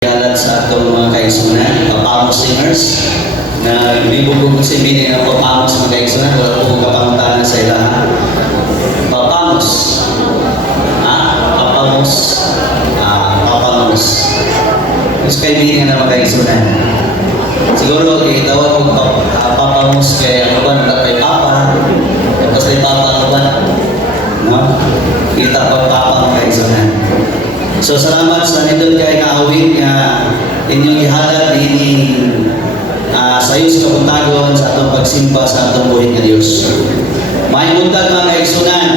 Galat sa atong mga kaigsunan, papamos singers, na libog ko si Bini na papamos mga kaigsunan, wala po kapanguntahan sa ilahan. Papamos. Papamos. Papamos. Mas kay Bini na mga kaigsunan. Siguro, itawag ko papamos kay ano ba, kay Papa. Tapos kay Papa ano ba? No? Kita pa Papa mga kaigsunan. So salamat sa nindot kay kaawit nga inyong ihalad ini sayo sa kapuntagon sa atong pagsimba sa atong buhay nga Dios. May buntag mga kaigsunan.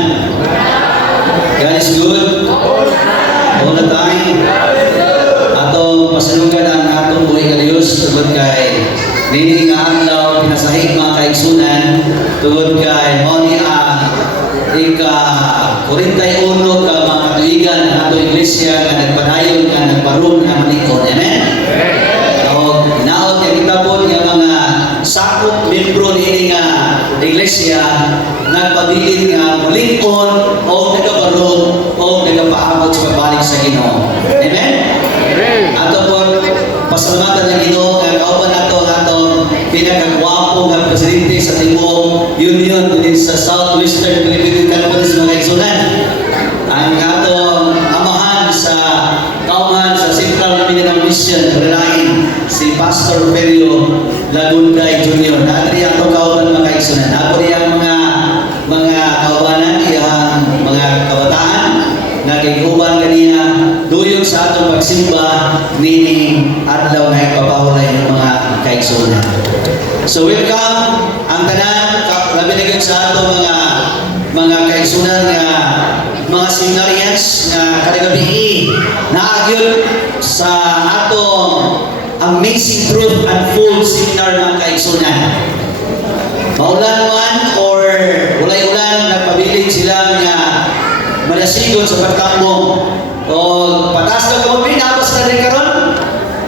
God is good all the time. Atong masalugan ang atong buhay nga Dios tungod kay nini nga adlaw pinasahig mga kaigsunan tungod kay mao ni ika-41 ka mga katuigan ng ato iglesia nga nagpadayon nga nagparoon nga malikod. Amen? O hinaot nga kita po nga mga sakop membro ni nga iglesia nagpabilin nga malikod o nagaparoon o nagapaabot sa pagbalik sa Ginoo. Amen? Ato po pasalamatan ng Ginoo nga kauban nato pinakagwapo nga presidente sa Timog Union din sa Southwestern Philippine Conference mga kaigsunan. Ang atong amahan sa kauman sa Central Mindanao Mission Relain si Pastor Perio Lagunday Jr. Nadri atong kauban mga kaigsunan. Ako riyang mga kaubanan, iyang mga kabataan na kiguban kaniya duyong sa atong pagsimba nining adlaw na ipapahulay ng mga kaigsunan. So welcome ang tanan labi na sa ato mga kaigsunan nga mga seminarians nga kada gabi naagyod sa atong Amazing Truth Unfold seminar mga kaigsunan. Maulan man or ulay-ulan nagpabiling sila nga malasigon sa pagtambong o patas na kamo pinapos na rin karon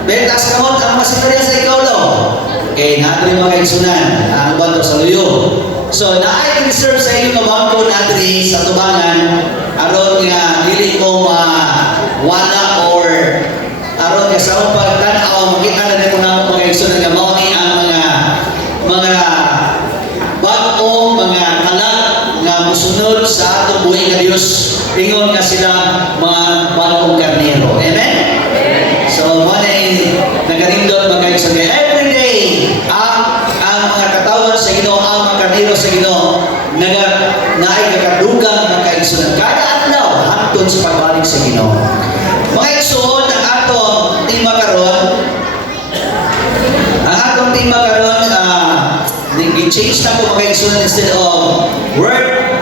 betas kamot ang maseminarians sa ikaw lo. Okay, natri mga kaigsunan, ano ba ito sa luyo? So, na-reserve sa inyo ng bangko natri sa tubangan, aron nga, dili ko wala or aron nga sa akong pagtanaw, makita na rin na mga kaigsunan nga mao ni ang mga bagong, mga kalag nga musunod sa atong buhay nga Diyos, ingon nga sila mga bagong karnero. Amen? So, mga nagarindot mga kaigsunan. Every day, ang mga katawan sa Ginoo, ang mga karnero sa Ginoo, naikakadugang ng kaigsunan. Kada adlaw, hantod sa pagbalik sa Ginoo. Mga igsoon, ang atong tema karon, i-change na po mga kaigsunan instead of word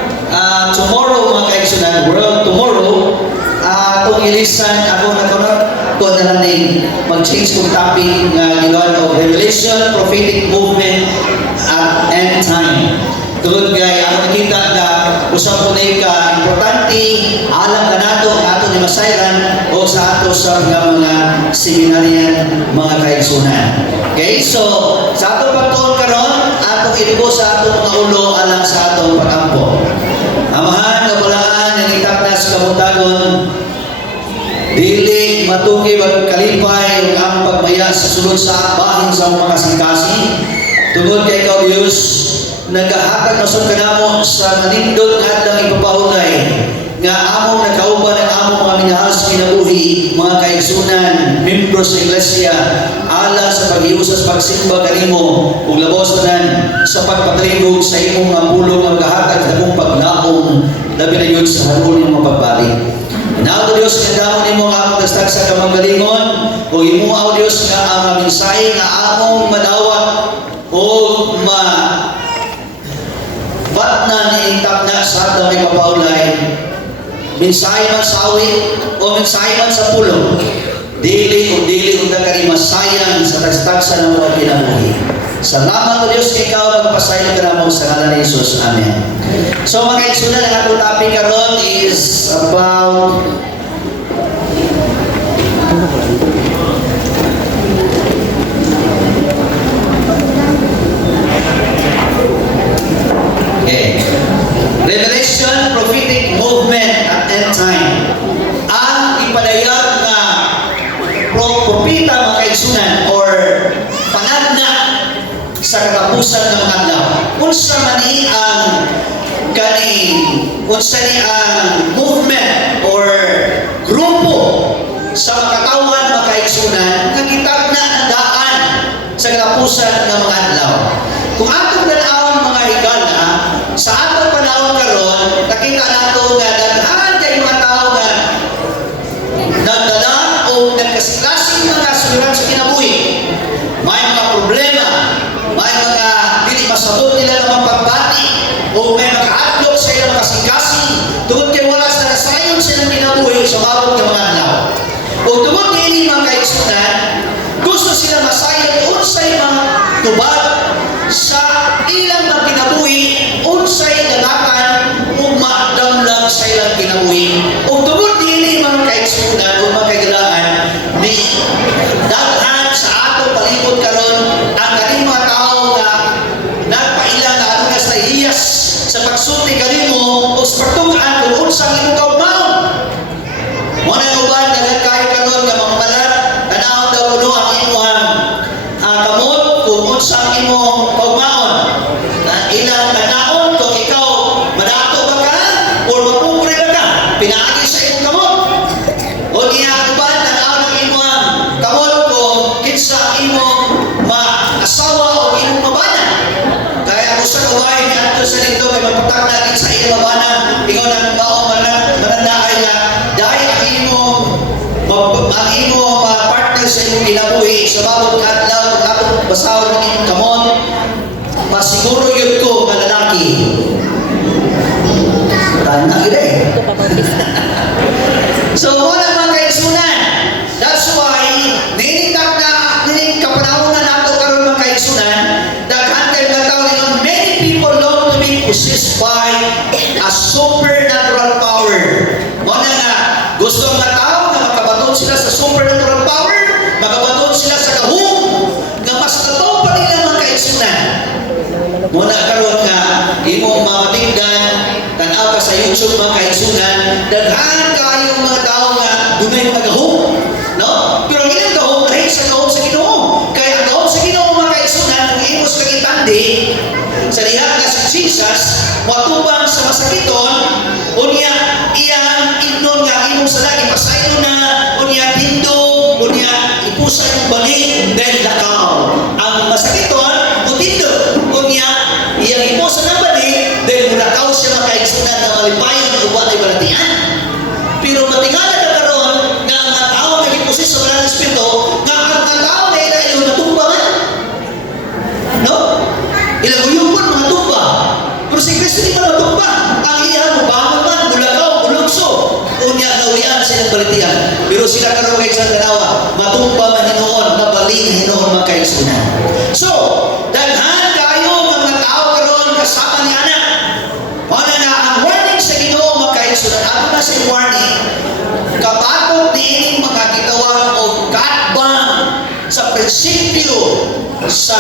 tomorrow mga kaigsunan, world tomorrow, itong ilisan, ako na lang din mag-change kong topic nga ginawa of Revelation, Prophetic Movement at End Time. Tulad gay, ako nakita na usap po na importante, alam ka nato, ato ni Masayran o sa ato sa mga seminaryan, mga kaigsunan. Okay, so sa ato pagtuon karon, ato ilibo sa ato mga ulo alang sa ato pagampo. Amahan, kabulaan, nangitak na sa kamuntagon, dili matugi magkalipay ang pagmaya sa sulod sa bahin sa mga kasing-kasing. Tungod kay ikaw Diyos, nagahatag na sa kanamo sa manindot nga adlang ipapahulay nga among nakauban ang among mga minahal sa kinabuhi, mga kaigsunan, membro sa iglesia, ala sa pag-iusas pagsimba kanimo ug labos tanan sa pagpatalingog sa imong mga pulong nga gahatag sa imong paglaom labi na yun sa harun ng pagbalik. Now, Diyos, kandamo ni mo ang among gastag sa kamanggalingon o imo ang Diyos nga ang mensahe nga among madawat o batna na intak na sa atong ipapaulay. Mensahe man sa awit o mensahe man sa pulong, dili kung dagari masayang sa tagstagsa ng mga kinabuhi. Salamat o Diyos kay ikaw magpasayang ka na mo sa ngalan ni Jesus. Amen. So mga kaigsunan, ang atong topic karon is about Revelation, Prophetic Movement at End Time. Ang ipadayag na prophetic propeta mga kaigsunan or panagna sa katapusan ng adlaw. Unsa man ni ang unsa ni ang movement or grupo sa makatawan mga kaigsunan nga gitagna ang daan sa katapusan ng mga adlaw. Kung atong tanawon mga higala sa atong panahon karon, nakita nato nga daghan kay mga tao nga nagdala o nagkasing mga suliran sa kinabuhi. May mga problema, may mga dili masabot nila ng pagbati o may mga adlok sa ilang kasing-kasing tungod kay wala sa nasayon silang kinabuhi sa mabot ng mga adlaw. O tungod niini mga kaigsunan, gusto sila masayon unsay mga tubag sa ilang mga kinabuhi, unsay ganakan o madamlag sa ilang kinabuhi. O tungod niini mga kaigsunan o mga kaigalaan ni daghan sa atong palibot karon ang kaning mga tao nga nagpailang na ato sa iyas sa pagsulti kanimo o sa pagtugaan kung unsang imong kaugmaon. Mo na uban daghan kayo karon nga mamalat tanaw daw kuno ang imong kamot kung unsang imong kaugmaon. Ilang tanaon kung ikaw madato ba ka o mapupre ba ka pinaagi sa imong kamot. O niya uban tanaw ng imong kamot kung kinsa imong maasawa o imong mabana. Kaya ako sa kaway ni ato sa dito kay magpatak na sa imong mabana ingon ang baong manandaay na dahil ang imong partner sa imong kinabuhi sa bawat adlaw kung ako basahon ng imong kamot masiguro yun ko nga lalaki. Tana gid eh. So wala man kaigsunan. That's why ninitag na nining kapanahon na nato karon mga kaigsunan, daghan kay mga tao nga many people long to be possessed by a supernatural power. Mo na nga gusto ang mga tao na makabaton sila sa supernatural power, makabaton sila sa kahum nga mas totoo pa nila mga kaigsunan. Mo na karon nga imong mamatingdan tan-aw ka sa YouTube mga kaigsunan, daghan kaayo mga tao nga dunay mga gahom, no? Pero ang ilang gahom dahil sa gahom sa Ginoo. Kaya ang gahom sa Ginoo mga kaigsunan kung imos kang itandi sa diha nga si Jesus matubang sa masakiton unya iyang ignon nga imong salagi pasaylo na unya tindog unya ipusa yung balik dahil lakaw ang masakiton o tindog unya iyang ipusa ng balik dahil mulakaw siya mga kaigsunan na malipayon o buwan ay balatian. Pero matingala ka karon nga ang mga tao nga gipusis sa Banal na Espiritu nga ang mga tao na ilayo natumbangan, no? Ilaguyupon mga tumba. Pero si Kristo di man natumba. Ang iya mubangon man mulakaw mulugso unya nawian silang balatian. Pero sila karon kay sa dalawa matumba man hinuon nabalin hinuon mga kaigsunan. So daghan kayo mga tao karon kasama ni anak. Wala na ang warning sa Ginoo mga kaigsunan. Ako na sa warning. Kabatot niining mga gitawag o katbang sa prinsipyo sa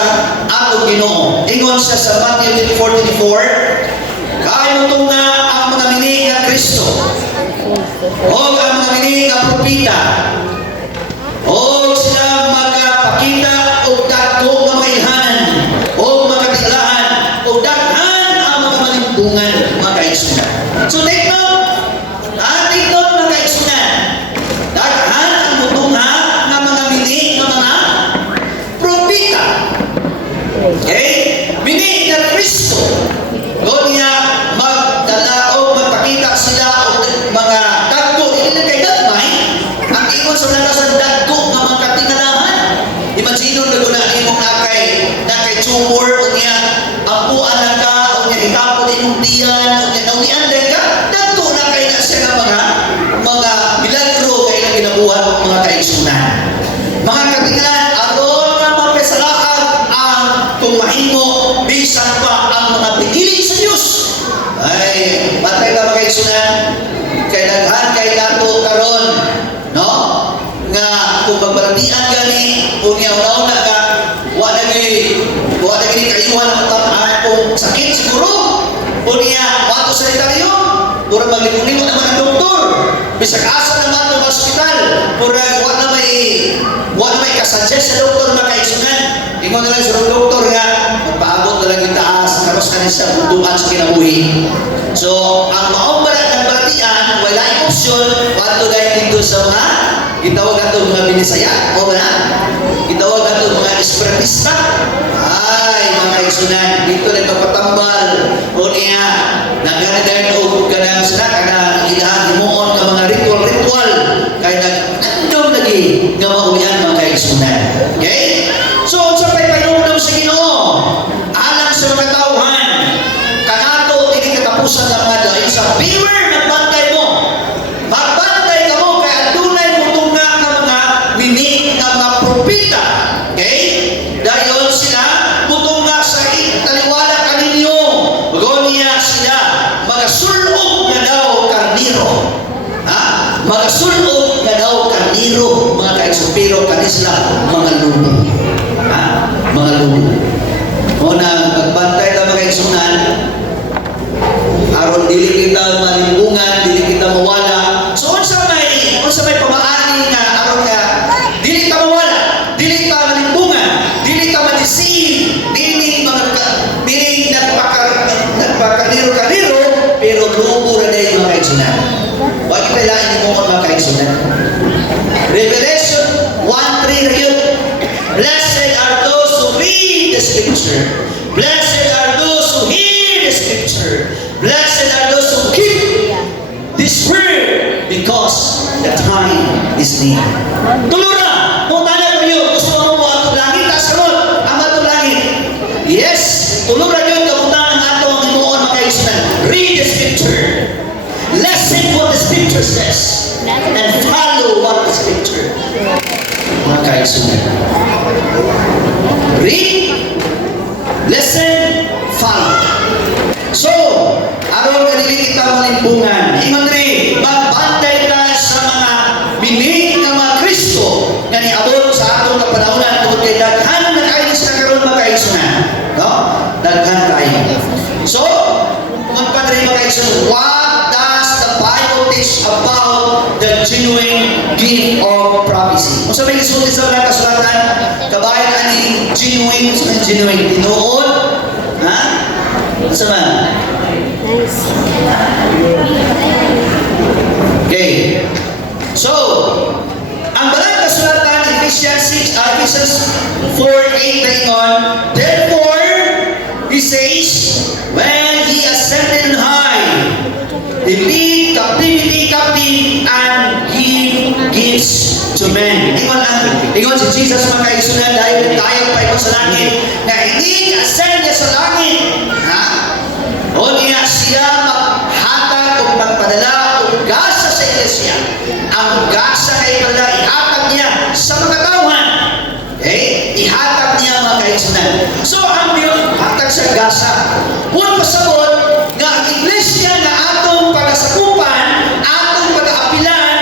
atong Ginoo. Ingon siya sa Matthew 4:24, kayo itong nga ang mga minig na Kristo o ang mga minig na propita o sila magpakita o dato nga maihanan o magkatilaan o daghan ang mga malimbungan mga kaigsunan. So take note mga kaigsunan, daghan ang mutungha ng mga minig ng mga propita. Okay? Minig na Kristo. Doon niya magdala o magpakita sila o mga dagko. Hindi na kay dagmay. Ang ingon sa nalasan dagko ng mga katingalahan. Imagino na guna imong nakay tumor o niya ampuan na ka o niya itapon imong diyan o niya naunian din ka. Dagko na kay na siya ng mga milagro kay na ginabuhat mga kaigsunan. Mga katingalahan, aron nga mapesalakan ang kung mahimo bisan pa ang mga pigiling sa Diyos. Ay, matay na mga kaigsunan, kay daghan kay nato karon, no? Nga kung magbalatian gani, kung una-una ka, wala gini kayuhan ang kung sakit siguro, o niya, wato sanitaryo, o Pura maglimulimot naman ang doktor. Bisag asa naman ng hospital. Pura wa na may kasuggest sa doktor makaisunan. Ingon na lang sa doktor nga, magpaabot na lang yung taas, karos ka sa butuan sa kinabuhi. So, ang maong balat ng balatian, wala yung option, wato dahil dito sa mga, itawag ato mga binisaya, o ba na? Itawag ato mga espiritista. Ay, mga isunan, dito na ito patambal, o niya, naghanadaan o kanang sila, kanang ilahan, himuon ng mga ritual, kaya nandong lagi nga maulian mga isunan. Okay? So, sa paypayong sa Ginoo, alang sa mga tauhan, kanato, hindi katapusan ng mga dahil sa beware, nagbantay mo. Magbantay ka mo, kaya dunay mo tunga ng mga minig ng mga propita. Okay? Dahil sila, mutunga sa taliwala kaninyo. Magonia sila, magasulog na daw karniro. Ha? Magasulog na daw karniro, mga kaisupiro, kanisla, mga lumo. Mga lumo. Una, pagbantay na mga isunan, aron dili kita malimbungan, dili kita mawala. So, unsa may pamaani nga, aron nga, dili kita mawala, dili kita malimbungan, dili kita madisi, dili nagpakaliro-kaliro, pero lumo na dahil mga isunan. Huwag kita lain ni mga kaisunan. Revelation 1:3 yun. Blessed are those who read the scripture. Blessed are those who hear the scripture. Blessed are those who keep this word because the time is near. Tulura! Kung tala ko yun, gusto mo mo ato langit, tas karon, ang ato langit. Yes, tulura yun, kapuntaan ng ato ang imuon makaisunan. Read the scripture. Listen what the scripture says. And follow what the scripture. Mga kaisunan. Read, listen, follow. So, araw na dili kita malimbungan. Ingon rin, magbantay ka sa mga binig ng mga Kristo na niabot sa atong kapanahonan tungkol kay daghan na kayo sa karoon mga kaisunan. No? Daghan kayo. So, magpadre mga kaisunan, what does the Bible teach about the genuine gift of prophecy? Kung sabi isulti sa mga kasulatan, kabayan ani genuine, tinuod, ha? Ano man? Okay. So, ang balang kasulatan, Ephesians 4:8 na ingon, therefore, he says, when he ascended on high, he lead captivity captive and give gifts to men. Ingon si Jesus mga kaisunan dahil tayo pa ito sa langit na hindi ascend niya sa langit. Ha? O niya siya maghatag o magpadala o gasa sa iglesia. Ang gasa na ipadala, ihatag niya sa mga tauhan. Okay? Ihatag niya mga kaisunan. So, ang yun, hatag sa gasa. Kung pasabot, nga ang iglesia na atong pagasakupan, atong pag-aapilan,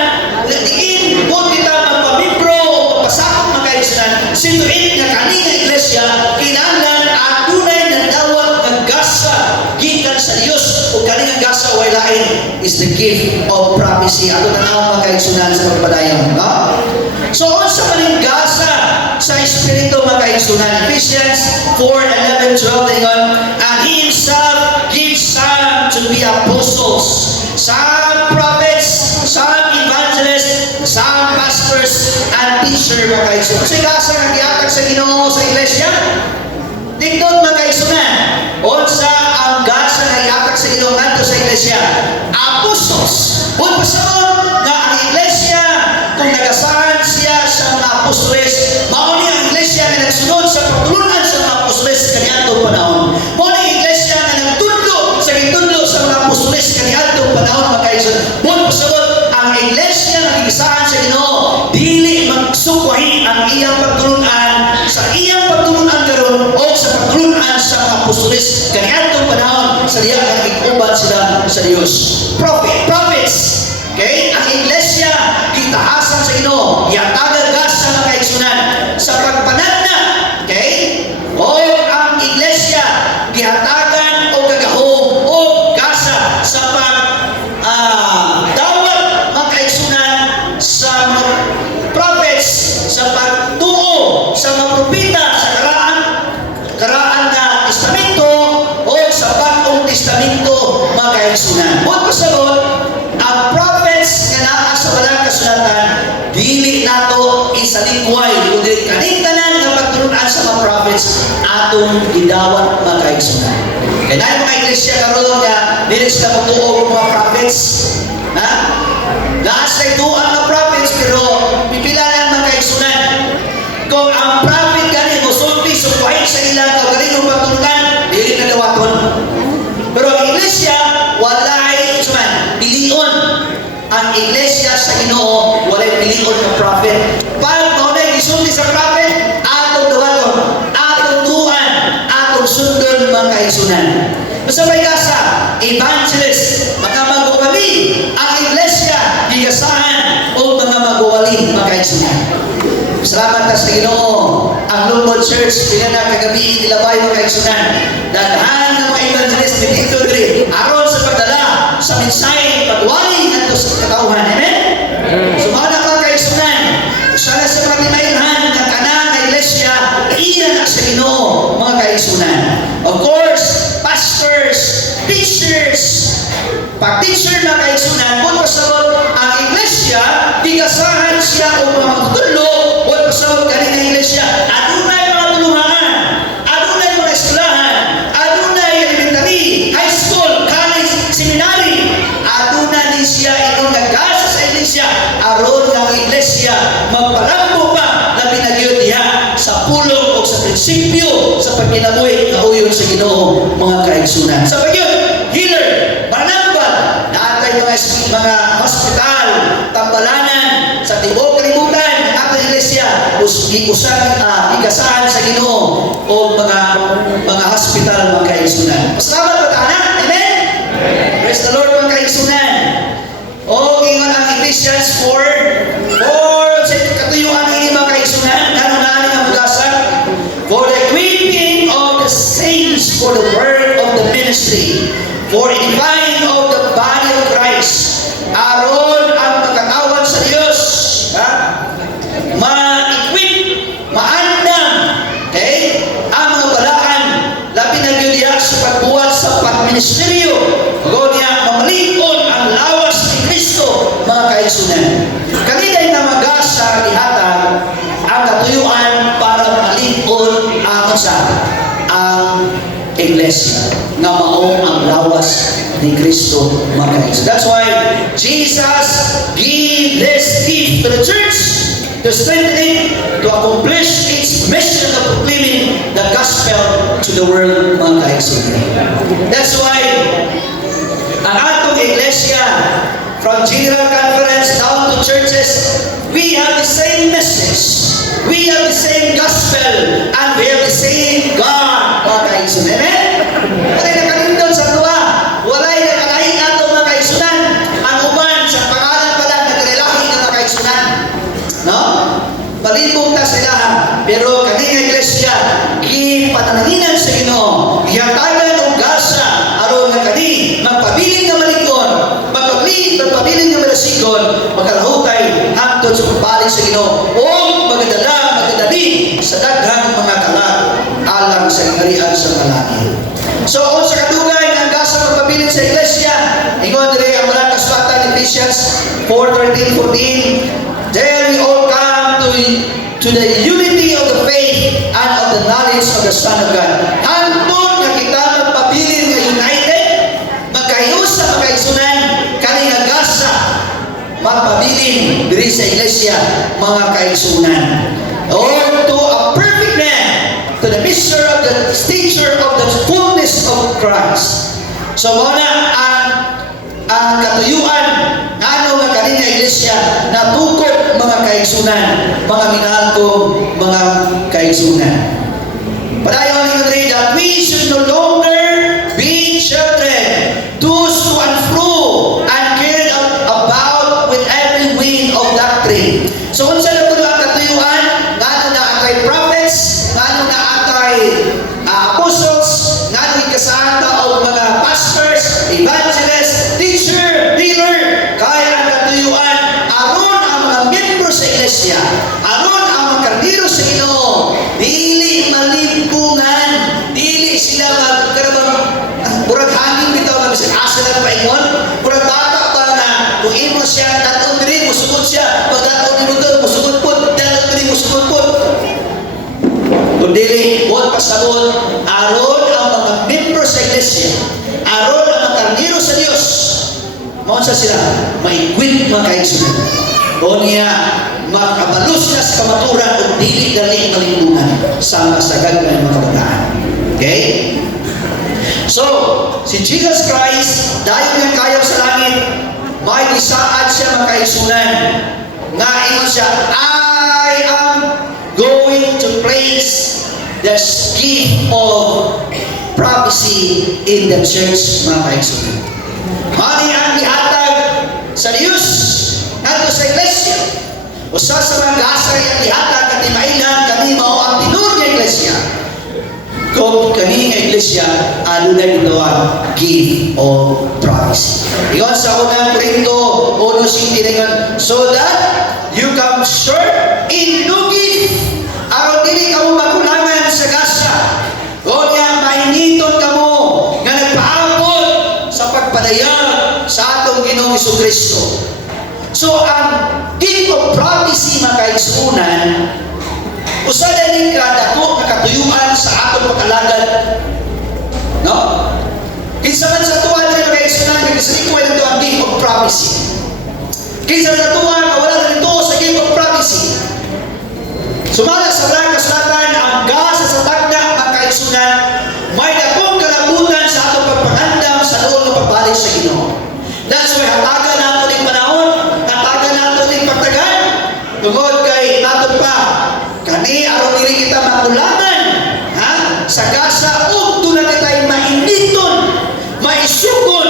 diin kung kita magpamibro o pasakot mga kaisunan, sintuin nga kanina iglesia, kinahanglan at tunay na dawat ng gasa gikan sa Diyos o kanina gasa o lain is the gift of prophecy. Ato na mga kaisunan sa pagpadayon. No? So, sa maling gasa sa Espiritu mga kaisunan, Ephesians 4:11-12, and he himself gives some to be apostles, some prophets, some evangelists, some pastors, and teachers mga kaisunan. So, gasa nga gihatag sa Ginoo sa iglesia? Tingnan mga kaisunan, unsa ang gasa nga gihatag sa Ginoo ngadto sa iglesia? Apostles. Kung pasaon nga ang iglesia, kung nagasahan siya sa mga apostoles, mao ni ang iglesia nga nagsunod sa pagtulunan sa mga apostoles kaniadtong panahon. Mao ni ang iglesia nga nagtudlo sa gitudlo sa mga apostoles kaniadtong panahon mga kaisunan. Kung pasaon ang iglesia nga gigisahan sa Ginoo, dili magsukwahi ang iyang pagtulunan sa iyang pagtulunan karon o sa pagtulunan sa mga apostoles kaniadtong panahon sa diha nga iguban sila sa Dios. Prophets. Okay? Ang iglesia gitahasan sa Ginoo, yatagagas sa mga kaisunan sa pagpanadna. Okay? O ang iglesia gihatagan o gagahom o gasa sa sa mga propeta sa karaan na testamento o sa Bagong Testamento mga kaigsunan. Buot pasabot, ang prophets nga naa sa walang kasulatan dili nato isalikway kundi kanintanan nga pagtulunan sa mga prophets atong gidawat mga kaigsunan. Kaya dahil mga iglesia karon nga dili sila magtuo mga prophets, ha? Lahat sa ituan ng prophets pero pipila lang mga kaigsunan. Kung ang prophet gani musulti sukuhin sa ilang kaugalingong pagtulunan, dili na dawaton. Pero ang iglesia walay pilion. Ang iglesia sa Ginoo walay pilion ng prophet. Pag maunay gisulti sa prophet, atong dawaton, atong tuan, atong sundon mga kaigsunan. Masabay kasa, evangelist, mga magwali, ang iglesia, gigasahan o mga magwali mga kaigsunan. Salamat ka sa Ginoo. Ang Lungmod Church, pila na kagabi ilabay mga kaigsunan. Daghan ng mga evangelist dito diri aron sa pagdala sa mensahe pagwali ngadto sa katawhan. Amen. Sumala ka kaigsunan. Sana sa mga timayhan nga kanang nga iglesia iya na sa Ginoo mga kaigsunan. Of course, pastors, teachers, pag-teacher na kaigsunan, kung pasabot ang iglesia, bigasahan siya o mga magtulo, kung pasabot kanina iglesia, adunay mga tulungan, adunay mga eskwelahan, adunay elementary, high school, college, seminary, adunay din siya inong nagkasa sa iglesia, aron ng iglesia, magpalambo pa na pinagyon diha sa pulong o sa prinsipyo sa pagkinabuhi na uyon sa Ginoo mga kaigsunan. Sa pagyon, healer, Barnabas, naatay mga hospital, tambalanan, sa tibuok kalibutan, ang ating iglesia, igasahan sa Ginoo o mga hospital mga kaigsunan. Pasalamat ba tayo? Amen? Praise the Lord mga kaigsunan. O ingon ang Ephesians 4, sa katuyuan ng mga kaigsunan, nanunahan ang magasan, for the equipping of the saints for the work of the ministry, for edifying of the body of Christ, aron ang pagkatawan sa Diyos, ma-equip, maandam, okay? Ang mga balaan, labi na gyud sa pagbuhat sa pagministeryo, bago niya mamalikon ang lawas ni Kristo, mga kaigsunan. Kanila'y namagasa dihatag ang katuyuan para malikon ang iglesia nga mao ang lawas ni Kristo mga kaigsunan. That's why Jesus gave this gift to the church to strengthen it, to accomplish its mission of proclaiming the gospel to the world mga kaigsunan. That's why ang atong iglesia, from general conference down to churches, we have the same message, we have the same gospel, and we have the same God mga kaigsunan. Amen? Walay na kalindon sa tuwa, walay na kalahin ato mga kaigsunan. Ang uban sa pangalan pala naglalaki ng mga kaigsunan, no? Balibong ta sila, pero kanina iglesia gipatananginan sa Ginoo, gihatagan og gasa aron nga kani magpabilin nga malikon, magpabilin nga malasigon, magkalahutay hangtod sa pagbalik sa Ginoo o magadali sa daghang mga kalag alang sa kaharian sa kalangit. So kung sa kadugay ang gasa magpabilin sa iglesia, ingon diri ang mga kasulatan ni Ephesians 4:13-14, there we all come to the unity of the faith and of the knowledge of the Son of God. Hantod nga kita magpabilin nga united, magkayusa, magkaisunan, kani nga gasa magpabilin diri sa iglesia mga kaisunan. Or to a perfect man, to the measure of the stature of the fullness of Christ. So muna ang katuyuan ano nga kanina iglesia natukod mga kaigsunan, mga minatong mga kaigsunan. Padayon ni Andre that we should no longer be children, tossed to and fro and carried about with every wind of doctrine. So kung saan nato ang katuyuan, ngano na atay prophets, ngano na atay apostles, ngano ikasaan o mga pastors, evangelists, teacher, dealer, kaya ang katuyuan aron ang mga miyembro sa iglesia, aron ang mga kardiro sa Ginoo, Kundi, huwag pasabot, aron ang mga membro sa iglesia, aron ang mga karnero sa Diyos, maunsa sila, maigwit mga kaigsunan. O niya, makabalus na sa kamaturan o dili dali malingkungan sa masagad ng mga kabataan. Okay? So, si Jesus Christ, dahil nga kayo sa langit, may isaad siya mga kaigsunan, nga ingon siya, I am going to place the gift of prophecy in the church, mga kaigsunan. Mani ang ihatag sa Diyos nato sa iglesia. Usa sa mga gasa ang ihatag at imailan kami mao ang tinur nga iglesia. Kung kami nga iglesia, ano na ito ang gift of prophecy. Iyon sa unang Korinto, 1:7, so that you come short in no gift. Aron dili kamo makulangan sa gasa. O niya, mainiton kamo nga nagpaabot sa pagpadayag sa atong Ginoong Jesucristo. So, ang gift of prophecy, mga kaigsunan, usa din kadako nga katuyuan sa atong pagkalagad. No? Kinsa man sa tuwa din mga kaigsunan, nagsalikuan ito ang gift of prophecy. Kinsa sa tuwa nga wala na ito sa gift of prophecy. Sumala sa lang kasulatan, ang gasa sa tagna, mga kaigsunan, may dakong kalabutan sa atong pagpangandam sa loob ng pagbalik sa Ginoo. That's why hatagan nato ng panahon, hatagan nato ng pagtagan, tungod kay nato pa, kani aron dili kita makulangan, ha? Sa gasa, ug doon na kita mainiton, maisukon,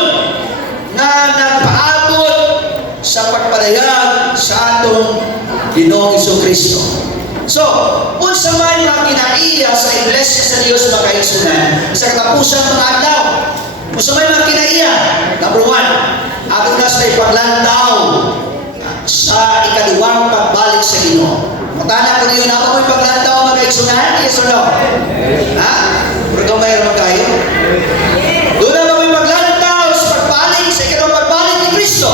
na nagpaabot sa pagpadayag sa atong Ginoong Jesucristo. So, unsa man ang kinaiya sa iglesia sa Dios mga kaigsunan sa katapusan mga adlaw. Unsa man ang kinaiya? Number 1, ato na sa ipaglantaw sa ikaduwang pagbalik sa Ginoo. Matana ko niyo na ako may paglantaw mga kaigsunan? Yes or no? Ha? Pero mayroon kayo? Doon na ba may paglantaw sa pagbalik sa ikaduwang pagbalik ni Kristo?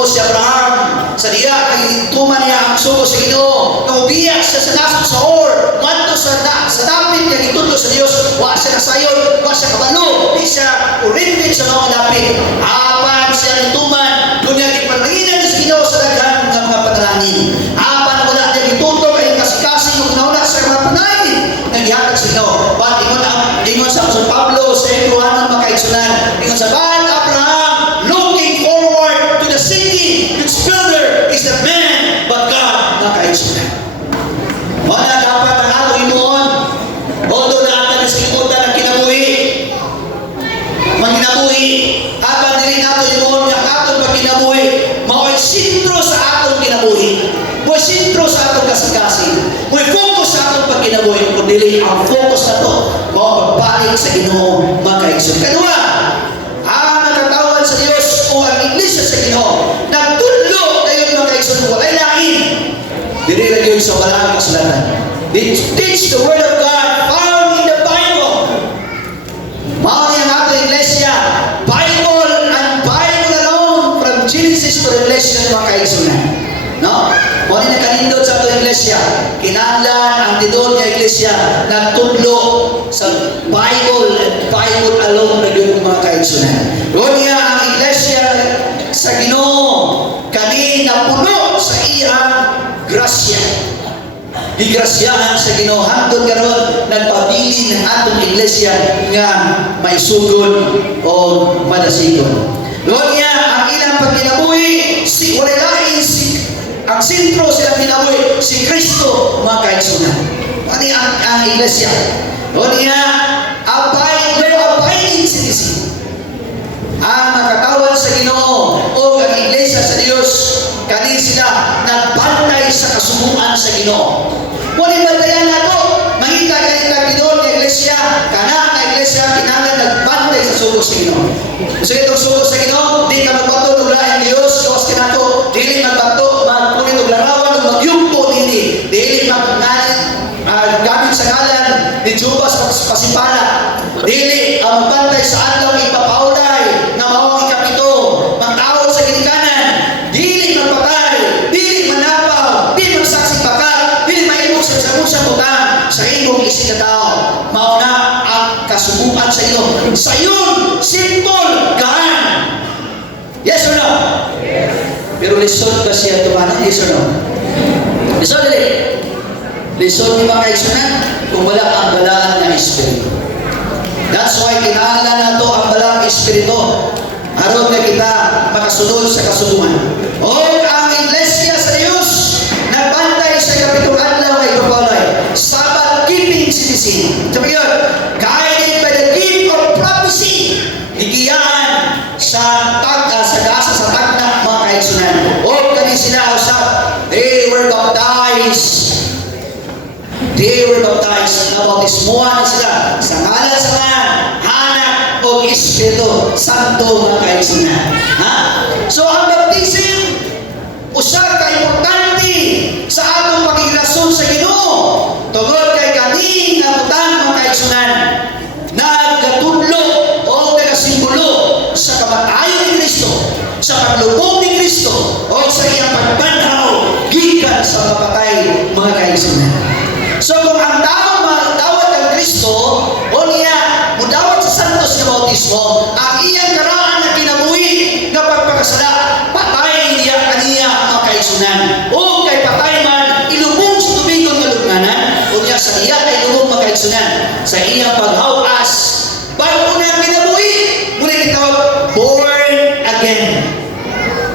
Si Abraham, sa diya kay tuman niya ang sugo sa Ginoo, naubiyak siya sa nasod sa Or, manto sa dapit nga gitundo sa Dios, wa siya nasayon, wa siya kabalo, di siya urimbit sa mga dapit. Apan siya tuman, dunya gipanginan sa Ginoo sa daghan nga mga panalangin. Apan wala niya gituto kay kasikasin ug nauna sa mga panalangin nga gihatag sa Ginoo. But ingon sa Apostol Pablo sa Romanos mga kaigsunan, ingon sa But Abraham looking forward to the city which builder is the man but God, mga kaigsunan. Wala dapat ang atong imuon, although na sa kalimutan ang kinabuhi, magkinabuhi, habang dili nato imuon ang atong pagkinabuhi, mao'y sintro sa atong kinabuhi, mo'y sintro sa atong kasikasin, mo'y focus sa atong pagkinabuhi, kung dili ang focus na to, mao pagbalik sa Ginoo, mga kaigsunan. Kadua, ang nakatawan sa Dios o ang iglesia sa Ginoo, nagtudlo kayo mga kaigsunan, walay lain. Dili ra gyud sa walang kasulatan. Teach the word of God found in the Bible. Mao ni ang atong iglesia, Bible and Bible alone from Genesis to Revelation, mga kaigsunan. No? Mao ni nakanindot sa atong iglesia, kinahanglan ang tidon nga iglesia nagtudlo sa Bible and Bible alone na gyud, mga kaigsunan. Ronya ang iglesia sa Ginoo kani napuno sa iyang grasya. Gigrasyahan sa Ginoo hangtod karon nagpabili ng atong iglesia nga may sugod o madasigon. Ronya ang ilang pagkinabuhi si Orelai ang sentro sila kinabuhi si Kristo, mga kaigsunan. Ani ang iglesia. Ronya abiding citizen. Ang nakatawan sa Ginoo o ang iglesia sa Dios kani sila nagbantay sa kasumuan sa Ginoo. Muli bantayan nato, mangita kay Ginoo nga iglesia, kana nga iglesia kinahanglan nagbantay sa sugo sa Ginoo. So itong sugo sa Ginoo, di ka magbato og laing Dios, Dios kinato, dili magbato, magpulit og larawan ug magyugto saan sa ilo. Sayon, simple, gaan. Yes or no? Yes. Pero lisod ba siya tumanang? Yes or no? Lisod dili. Lisod ni mga kaigsunan kung wala ang balaan na espiritu. That's why kinahanglan nato ang balang espiritu aron na kita makasunod sa kasubuan. O ang iglesia sa Diyos nagbantay sa kapitong adlaw ay kapalay. Sabbath keeping citizen. Sabi yun, guided by the gift of prophecy. Higiyaan sa gasa sa tagna mga kaigsunan. O kani sila usap, they were baptized. They were baptized. Nabautismuhan sila sa ngalan sa mga anak o Espiritu Santo mga kaigsunan. Ha? So ang baptism usa ka importante sa atong pagiglason sa Ginoo. Tungod kay kani nga butang mga kaigsunan nagkatudlo o nagasimbolo sa kamatayon ni Kristo, sa paglubog ni Kristo o sa iyang pagbanhaw gikan sa mapatay mga kaigsunan. So kung ang tao magdawat ng Kristo o niya mudawat sa santos nga bautismo, ang iyang karaan na kinabuhi nga pagpakasala, patay niya kaniya mga kaigsunan. O kay patay man ilubong sa tubigon nga lubnganan, o niya sa iya ay ilubong mga kaigsunan sa iyang paghawas. Bago na kinabuhi, muna kitawag born again.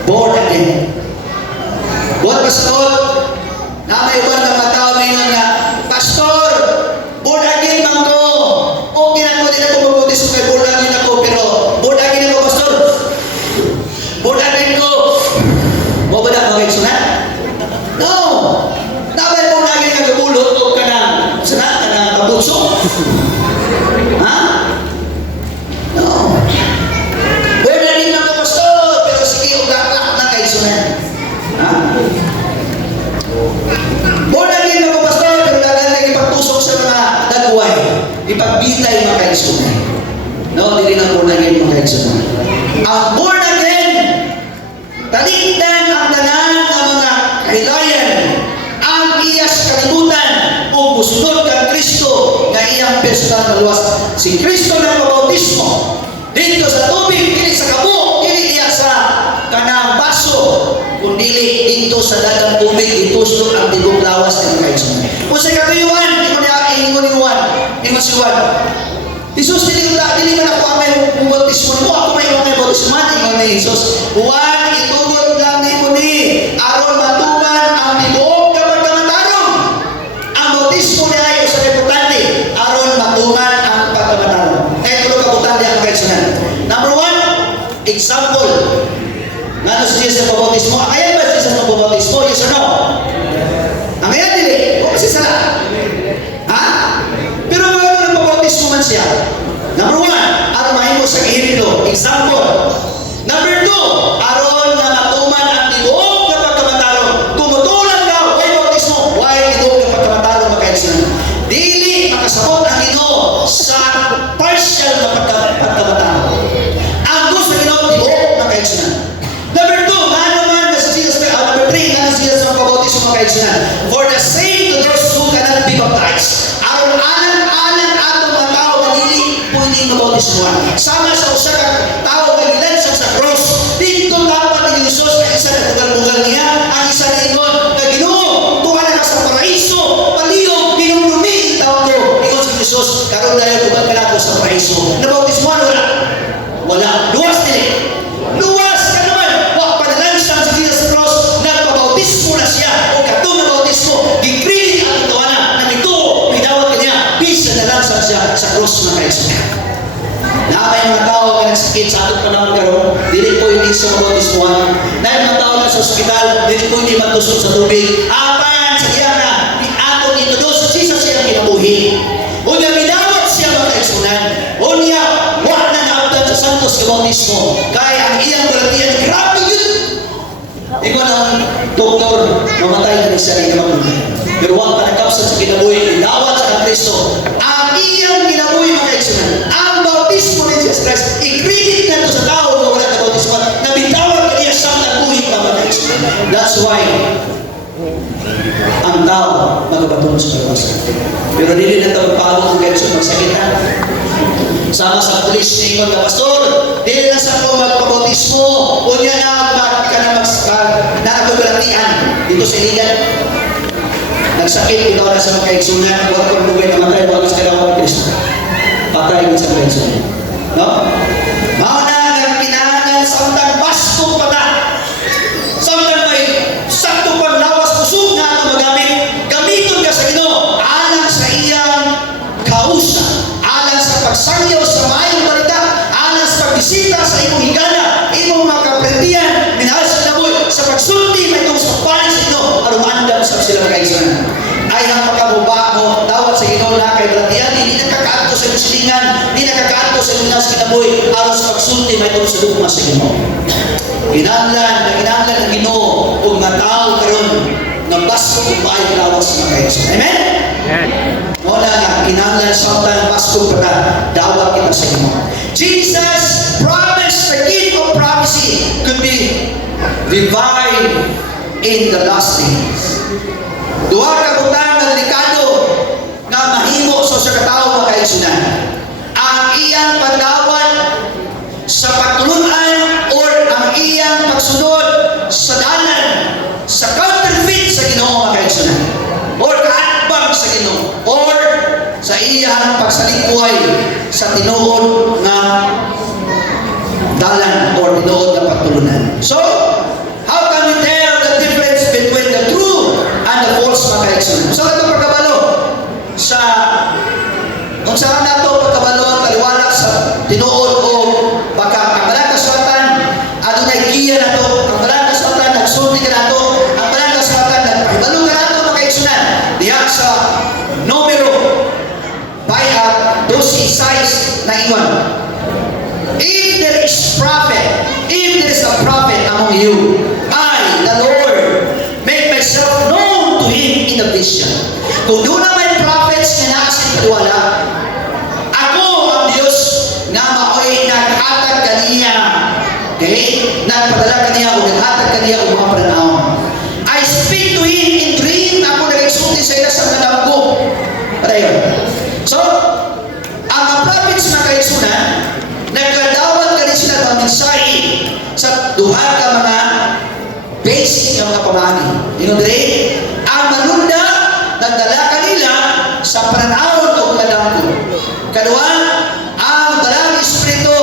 Born again. Buhat pa sa tawag, na may iba ng mga tao mingon nga, Pastor, born again man ko. Okay na ko, din ako mabutis kay born again ako, pero born again ako, Pastor. Born again ko. Mo ba na mga kaigsunan? No. Nabay born again nga gabulot o kanang sana, kanang kabutso. Ha? No. Born again man ko, Pastor, pero sige, ugaklak na kaigsunan. Ha? Born again ako, Pastor, pero dagang ipagtusok sa mga dagway, ipagbitay mga kaigsunan. No, hindi na born again mga kaigsunan. Ang born again, talikdan ang tanan ng mga kahilayan, ang iyas kalibutan, o musunod kang Kristo na iyang personal maluwas. Si Kristo ng pabautismo, dito sa tubig, dili sa kabo, dili iya sa kanang baso, kundili dito sa dagang tubig, ituslo ang tibok lawas ng kaigsunan. Kung sa katuyuan, ingon si Juan, Jesus, dili man ako ang may bautismo mo, ako may bautismo, ingon ni Jesus. Juan, itugod lang ni mo ni, aron matuman ang tibok kapag kamataron. Ang bautismo niya ay sa reputante, aron matuman ang pagkamataron. Kaya tulog kabutante ang kaigsunan. Number 1, example. Ngano si Jesus sa pabautismo? Ayan ba si Jesus sa pabautismo? Yes or no? Ang ayan dili. O kasi sala. Ha? Pero mga pabautismo man siya. Number 1, aron mahimo sa kahirilo. Example. Number 2, aron na matuman ang tibuok kapag kamataron. Kumutulan ka, why bautismo? Why tibuok kapag kamataron makaigsunan? Dili makasabot ang Ginoo sa partial na pagkamataron. Ang gusto ng Ginoo tibuok makaigsunan. Number 2, number 3, nga siya sa pabautismo mga kaigsunan. For the sake to those who cannot be baptized. Aron alang atong mga tao na dili pwedeng mabautismuhan. Sama sa usa ka tao nga gilansang sa cross. Dito dapat ni Jesus na isa na tugal-tugal niya, ang isa na ingon nga Ginoo, tuwa na sa paraiso, palihog dinumdumi tao ko. Ingon si Jesus, karon dayon tugal ka nato sa paraiso. Nabautismuhan wala. Luwas dili. Luwas ka naman. Wa padalansang sa Jesus cross, nagpabautismo na siya o katong nabautismo, gikrilik ang itawana na ito, pinawag kanya, bisa na lang siya sa cross na kaigsunan. Naamay mga tao nga nagsakit sa atong panahon karon, dili po hindi sa mabautismuhan. Na mga tao nga sa ospital, dili po hindi matusok sa tubig. Apan sa iya na, atong itudo sa Jesus siya kinabuhi. O nga minawat siya mga kaigsunan. O niya, wala na naabdan sa santos nga bautismo. Kaya ang iyang garantiyan, grabe yun. Ikaw ang doktor, mamatay na siya ng mabuhay. Pero huwag panagkapsan sa kinabuhi, inawat sa Kristo. Ang iyang kinabuhi mga kaigsunan, ang bautismo ni Jesus Christ, i-credit na ito sa tao na wala na bautismo, na bitawag ka niya sa nagbuhi pa mga kaigsunan. That's why, ang tao magabaton sa kalwasan. Pero dili na ito magpalo ang ganso magsakitan. Sama sa pulis ni Ingon na pastor, dili na sa ko magpabautismo, unya na ka na nakagulatian dito sa iligan. Nagsakit, ikaw na sa mga kaigsunan, huwag kong lugay na matay, huwag sa kalawan ng Kristo. Patay mo sa kaigsunan. No? Mauna ang kinahanglan sa untang basko pa na. Samtang may sakto pang lawas pusog na ito magamit, gamiton ka sa Ginoo alang sa iyang kausa, alang sa pagsangyaw sa maayong balita, alang sa pagbisita sa imong higala, imong mga kaprendihan, minahal sa kinabuhi, sa pagsulti, may itong sa panin sa Ginoo, arumaandam sa sila magkaisanan. Ay ang pagkabubaho, dawat sa Ginoo na kay Bratian, hindi nakakaanto sa musilingan, hindi nakakaanto sa minahal sa kinabuhi, aron sa pagsulti, may itong sa lugma sa Ginoo. Kinahanglan ng Ginoo ug nga tao karon nga basko ug maayo lawas sa mga kaigsunan. Amen? Amen. Wala nga kinahanglan sa utang basko para dawat kita sa Ginoo. Jesus promised the gift of prophecy could be revived in the last days. Duha ka butang nga delikado nga mahimo sa katao mga kaigsunan. Ang iyang pagdawat sa pagtulungan or ang iyang pagsunod sa dalan sa counterfeit sa Ginoo mga kaigsunan or kaatbang sa Ginoo or sa iyang pagsalingkuhay sa tinuod nga dalan or tinuod nga pagtulunan. So, how can we tell the difference between the true and the false mga kaigsunan? So, ito pagkabalo sa kung saan nato pagkabalo taliwala sa tinuod o baka ang balang kaswatan adunay giya nato, ang balang kaswatan nagsulti ka nato, ang balang kaswatan nagpahibalo ka nato mga kaigsunan diha sa numero 12:6 na ingon. If there is a prophet among you, I, the Lord, make myself known to him in a vision. Kung doon na may prophets na naasin wala, ako ang Diyos nga maoy naghatag kaniya. Okay? Nagpadala kaniya o naghatag kaniya o mga panahon. I speak to him in dream. Ako nag-exulti sa iya sa kadamgo. Para yun. So, ang mga prophets na kaigsunan, nagkadawat ka rin sila ng mensahe sa duha ka mga basic ng mga pamani. Yung dire, ang manunda, nagdala kanila sa pananawon o kadamgo. Kadua, ang dalang Espiritu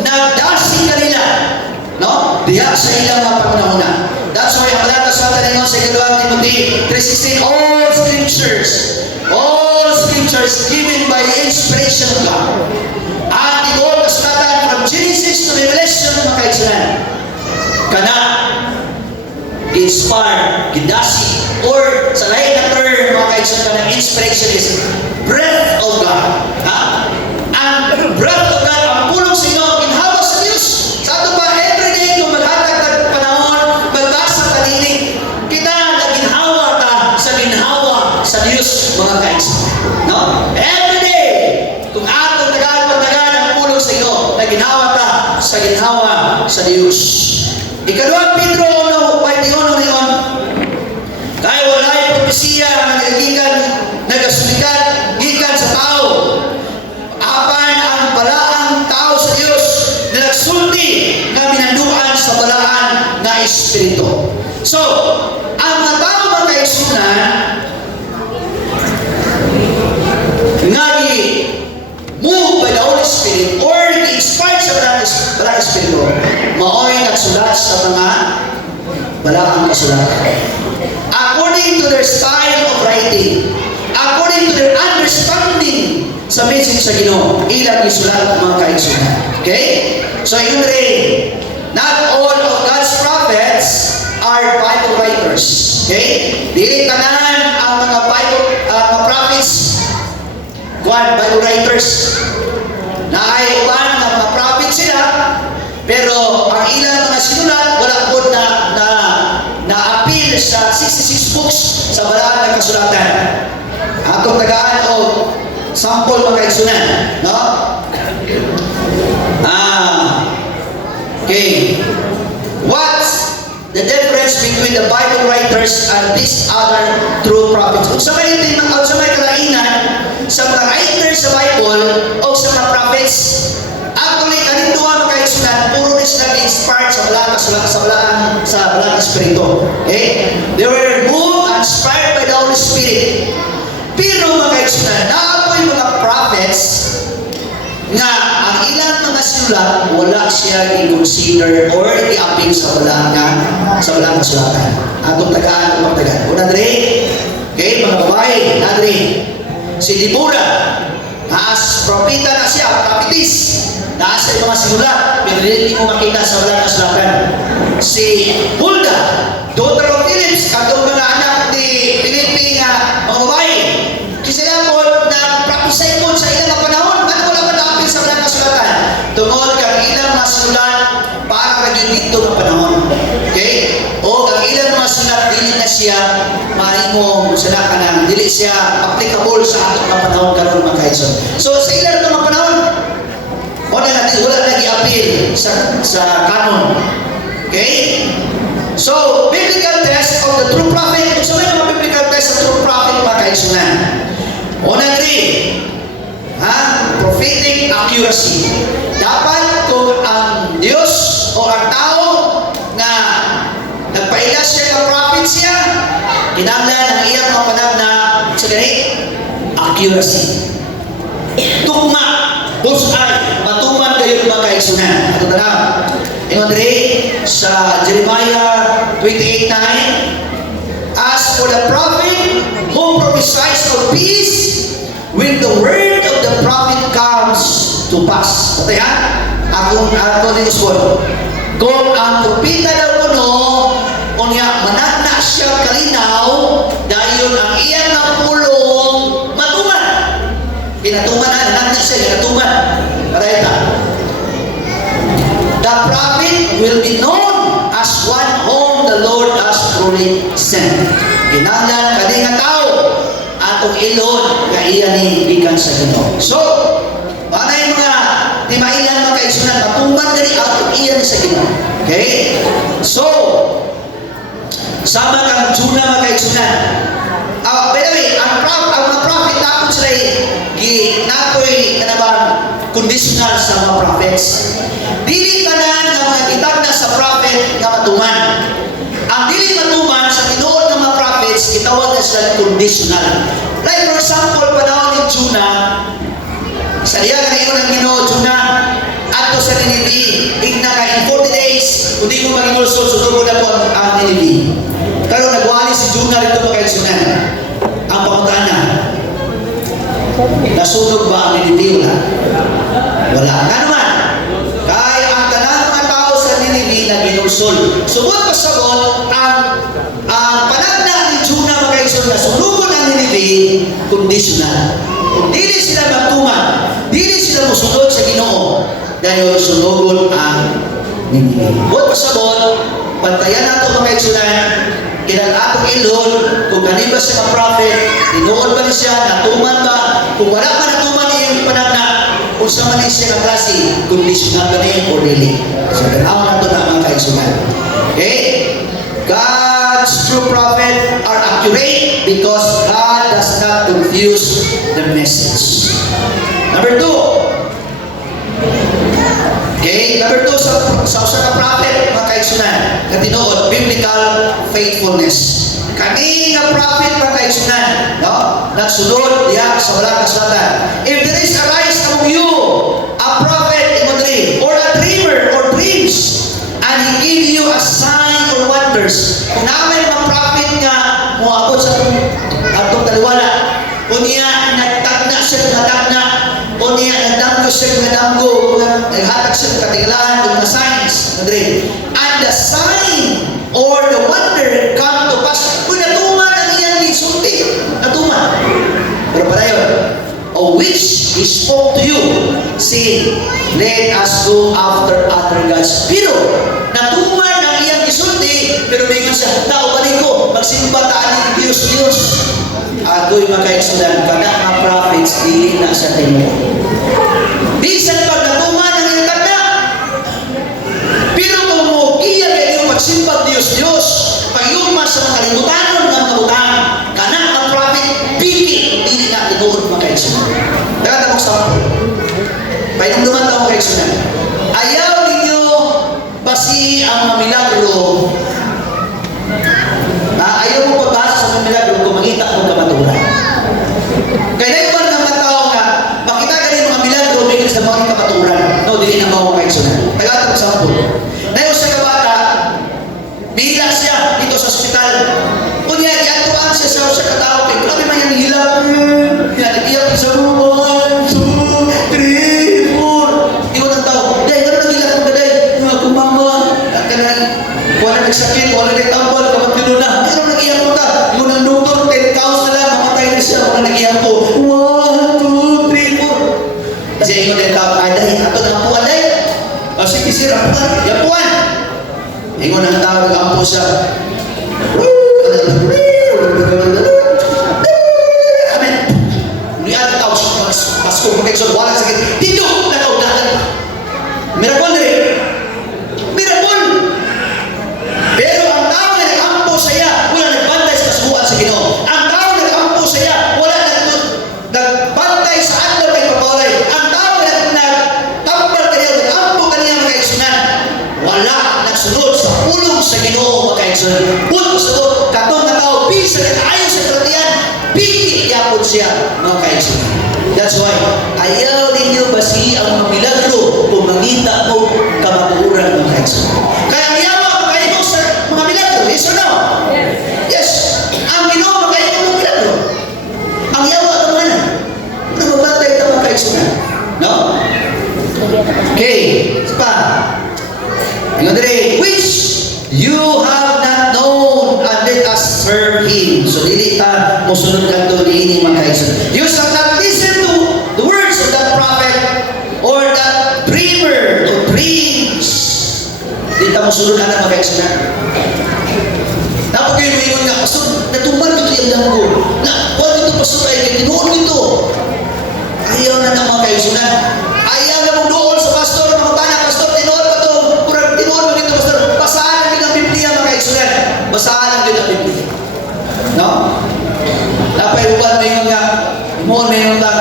nagdasi kanila, no? Diha sa ilang mga panahona. That's why ang balata sa atin sa 2 Timothy 3:16, all scriptures given by inspiration of God. At ito kasulatan from Genesis to Revelation mga kaigsunan. Kana inspire, gidasi, or sa lain na term mga kaigsunan ng inspiration is breath of God. Ha? Ang breath of God, ang pulong sa inyo, ginhawa sa Diyos. Sa ato ba, everyday kung maghatag ng panahon, magbasa kaninig, kita naginhawa ta sa ginhawa sa Diyos mga kaigsunan. No? Everyday, kung atong tagaan ang pulong sa inyo, naginhawa ta sa ginhawa sa Diyos. Ikaduhang Pedro 1:21 niyon, kaya wala'y propesiya nga nagasulikan gikan sa tao. Apan ang balaang tao sa Dios na nagsulti nga minanduan sa balaan nga espiritu. So, ang mga tao mga kaigsunan nga move by the Holy Spirit or inspired sa balang espiritu, mao'y nagsulat sa mga balaang kasulatan. According to their style of writing, according to their understanding sa message sa Ginoo, ilang isulat mga kaigsunan. Okay? So yun rin, not all of God's prophets are Bible writers. Okay? Dili tanan ang mga prophets Bible writers. Naay uban nga mga prophets sila, pero ang ilang mga sinulat wala po na-appeal sa 66 books sa balaan ng kasulatan. Atong tagaan o sample mga kaigsunan, no? Okay. What the difference between the Bible writers and these other true prophets. Kung sa may kalainan sa mga writers sa Bible o sa mga prophets, actually, kanito ang kaisunan, puro rin sila inspired sa walang espiritu. Okay? They were moved and inspired by the Holy Spirit. Pero mga kaisunan, naapoy mga prophets nga ang ilang mga sulat wala siya i-consider or i-appeal sa walang kasulatan. Atong tagaan o magtagaan. Una dre, okay, mga babae, nadre, si Deborah, as propita na siya, prophetess, nasa yung mga sinulat, pero hindi mo makita sa walang kasulatan. Si Hulda, daughter of Philips, katong mga anak ni Filipe nga mga babae, kisaya po na prophesy po sa ilang panahon, at wala pa na-appeal sa walang kasulatan. Tungkol kang ilang mga sulat para maging dito ng panahon. Okay? O ang ilang mga sulat, dili na siya mahimong sila ka nang dili siya applicable sa atong mga panahon karon mga kaison. So sa ilang itong mga panahon, wala nag-i-appeal sa canon. Okay? So, biblical test of the true prophet. Kung sa may mga biblical test sa true prophet, mga kaisunan. Una 3, prophetic accuracy. Dapat kung ang Diyos o ang tao na nagpaila siya ng prophet siya, kinanglan ang iyang mga panag na sa ganit, accuracy. Tugma, bullseye, matuman kayo mga kaisunan. Ito na lang. Ingon diri sa Jeremiah 28:9, as for the prophet who prophesies of peace, when the word of the prophet comes to pass. Patay ha? Ako din usbon. Kung ang propita daw kuno, unya managna siya kalinaw, dayon ang iyang mga pulong matuman. Pinatuman na, nanagna siya, pinatuman. Patay ta. The prophet will be known as one whom the Lord has truly sent. Kinahanglan kani nga tao atong ilon nga iya ni gikan sa Ginoo. So, ano yung mga timailan mga kaigsunan matuman diri atong iya ni sa Ginoo. Okay? So, sama kang Juna mga kaigsunan. By the way, ang mga prophet tapos sila ginapoy kanabang conditional sa mga prophets. Dili tanan nga mga gitagna sa prophet nga matuman. Ang dili matuman sa tinuod ng mga prophets gitawag na sila conditional. Like for example, panahon ni Juna, sa diya nga ingon ang Ginoo Juna adto sa Nineveh, igna ka in 40 days, kundi mo magingulsol sudugo na po ang Nineveh. Karon nagwali si Juna dito mga kaigsunan. Ang pangutana, nasunog ba ang Nineveh? Wala. Kanuman? Kaya ang tanan mga tao sa Nineveh na ginulsol. Sumot pasabot ang panagna ni Juna mga kaigsunan na sunugon ang Nineveh, conditional. Kung dili sila magtuman, dili sila musunod sa Ginoo, dahil sunugon ang Nineveh. Sumot pasabot, pantayan nato mga kaigsunan, kinang atong ilon, kung kanil ba siya ka-prophet, tinuod ba siya, natuman ba, kung wala pa natuman iyang panagna, kung sa manin siya na klase, conditional ba niya or really. So, tanaw na ito na mga kaisunan. Okay? God's true prophet are accurate because God does not confuse the message. Number 2. Okay? Number 2, sa usa ka prophet, mga kaigsunan, katinuod, biblical faithfulness. Kani nga prophet, mga kaigsunan, no? Nagsunod diya sa walang kasulatan. If there is arise among you a prophet in dream, or a dreamer or dreams, and he give you a sign or wonders, kung namin mga prophet nga muabot sa atong taliwala, kunya nagtagna siya nagtagna, kunya nagdamgo siya nagdamgo, naghatag siya katinglahan ng mga signs, and the sign or the wonder come to pass, kung natuman ang iyang lisulti, natuman. Pero para yun, of which he spoke to you, saying, let us go after other gods. Pero, natuman ang iyang lisulti, pero mingon siya, tao balik ko, magsimba taan ng Diyos. Ako'y makaigsunan, kada mga prophets, dili na sa timo. Bisan pag natuman ang iyang tanda, pero kung mo, iya kayo magsimba Diyos, payugma sa mga kalibutanon ng kabutang, kanak ng prophet, piki, hindi na tinuod mga kaigsunan. Nagkatapos sa mga. Painumduman taong kaigsunan. Ayaw ninyo basi ang mga milagro. Ayaw mo pagbasa sa mga milagro kung makita mo kamaturan. Kaya na yung mga tao nga, makita ka rin mga milagro, bigyan sa mga kamaturan. No, hindi na mga kaigsunan. Nagkatapos sa mga. Ngayon sa kabata, bihila siya dito sa ospital. Kunya, iatuan siya sa katao. Grabe man yung hilap. Yan, iyak sa 1, 2, 3, 4. Iwan ang tao. Day, ano nang hilap mo day? Kumama. Wala nagsakit, wala nagtambal, kapag na. Ano nang iyak mo ta? Iwan ang doktor, 10,000 na lang, mamatay na siya. Wala nang iyak ko. 1, 2, 3, 4. Kasi iwan ang tao. Day, ato na ako, day. Sige, sir, yapuan. Ingon ang tao, nag-ampo siya. Amen. Niyan ang tao, Pasko, mag-exod, wala sakit. Dito, nakautakan. Miracle rin. Miracle. Pero ang tao na nag-ampo siya, wala nagbantay sa kasubuan sa Ginoo. Ang tao na nag-ampo siya, wala nagbantay sa adlaw kay papalay. Ang tao na nagtampal kaniya, nag-ampo kaniya mga kaigsunan, wala nagsunod sa pulong sa Ginoo mga kaigsunan. Pulong sunod, katong na tao, bisa na ayon sa kalatian, piti yapon siya mga kaigsunan. That's why, ayaw ninyo basi ang mga milagro kung mangita mo kamaturan mga kaigsunan. Kaya ayaw ang kayo sa mga milagro, yes or no? Yes. Ang Ginoo magkayo ng milagro. Ang yawa ang mana. Nagbabatay ito mga kaigsunan. No? Okay. Pa. Ngayon dire, which you have not known, and let us serve Him. So, dili ta musunod lang to diining mga kaigsunan. You shall not listen to the words of that prophet or that dreamer who dreams. Dili ta musunod na mga kaigsunan. Tapos kayo mayroon nga, pastor, natumbal dito yung damgo. Na, huwag ito pastor ay tinuod dito. Ayaw na ng mga kaigsunan. Ayaw na mong doon sa pastor, mga tanak, pastor, tinuod pa ito. Kurang tinuod mo dito, pastor. Basahan lang din ang Biblia, mga kaigsunan. Basahan lang din ang Biblia. No? Napay uban mayroon nga, imoon mayroon nga,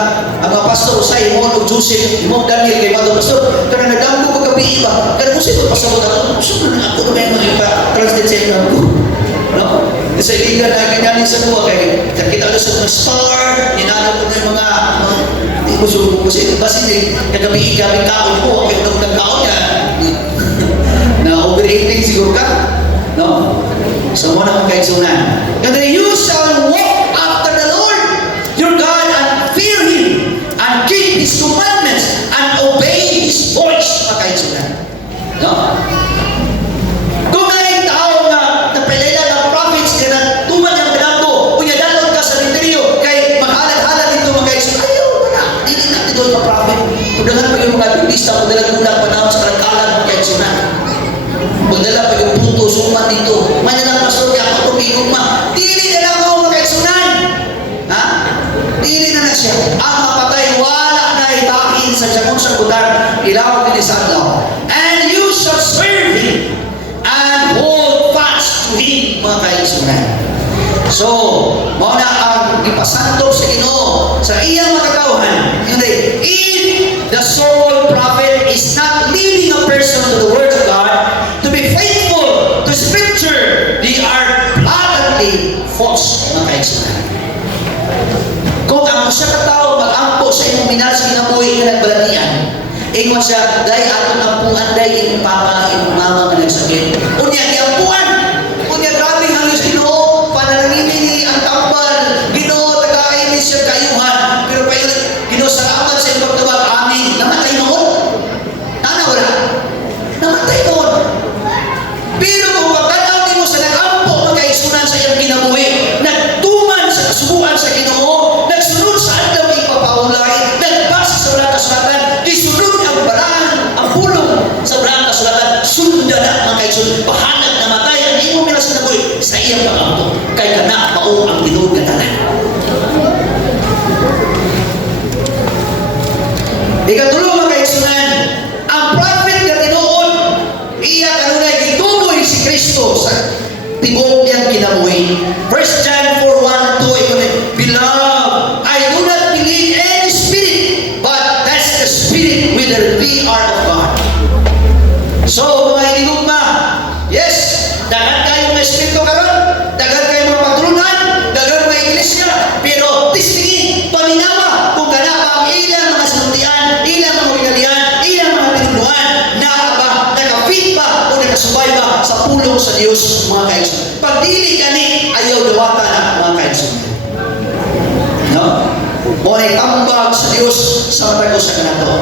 ang mga pastor, usay, imoon o Joseph, imoon Daniel, kay Madong Pastor, karena nagdamgo pagkabi iba, karena kung sino pasabot ako, sino na ako na mayroon ipa-translate sa ako. No? Kasi liga na ganyanin sa luwa kay kita ko sa mga star, ninanap ko na yung mga hindi ko surubo kasi din, kagabi kaming kaon ko, kaya unang kaon niya, na overeating siguro ka. No? So, muna kong kaigsunan. And then you shall walk after the Lord your God and fear Him and keep His commandments and obey His voice. Mga kaigsunan. No? Kung may tao na napilala ng prophets na tuman ng pinagbo, kung yadalog ka sa interior, kay mag-halag-halag dito mga kaigsunan, ayaw na, hindi natin doon mga prophet. Pagdagan pa yung mga bibista, pagdagan muna panahon sa kalakalan mga kaigsunan. Pagdala pa yung puto, sumat dito. Manyalang pastor, kaya ako tumigog ma. Dili na lang ako mga kaigsunan. Ha? Dili na na siya. Ang mapatay, wala na ibahin sa siyakong sagutan. Ilawag din sa adlaw. And you shall serve Him and hold fast to Him, mga kaigsunan. So, mauna ang ipasanto sa Ginoo sa iyang makatauhan. If the so-called prophet is not leading a person to the Word of God, to be faithful to Scripture, they are blatantly false, mga kaigsunan. Kung ang siya katao mag-ampo sa imong minal sa kinabuhi na nagbalatian, ingon siya, day ato ampuan, day imong papa, imong mama nga nagsakit. Unya, giampuan. Unya, grabe ang Diyos Ginoo, pananamimili ang tambal, Ginoo, tagainis siya kayuhan. Pero pa yun, Ginoo, salamat sa imong pagtawag, amin. Namatay noon? Tana, wala. Namatay noon. Pero kung magkataw din mo sa nag-ampo, magkaisunan sa iyang kinabuhi, nagtuman sa kasubuan sa Ginoo, nagsunod sa adlaw ipapaulay, nagbasa sa walang kasulatan, isunod ang barang, ang pulong sa walang kasulatan, sundan na mga kaisunan, pahanag na matay, ang imo mila sa nabuhi, sa iyang pag-ampo, kay kanak mao ang Ginoo nga tanan. Ikatulo mga kaisunan, ang prophet nga tinuod, iya kanunay gituboy si Kristo sa Beloved, I do not believe any spirit, but that's the spirit whether they are of God. So, mga inigugma, yes, dagan kayo may espiritu karon, dagan kayo mga patrunan, dagan mga iglesia, pero tistingin, paminawa, kung kana pa ang ilang mga sinundian, ilang mga pinalian, ilang mga tinuluan, na ba, nakafit ba, o nakasubay ba sa pulong sa Diyos, mga kaigsoon. Pag dili gani, ayaw dawata na, mga kaigsoon. No? O ay tambag sa Diyos sa matago sa kanato.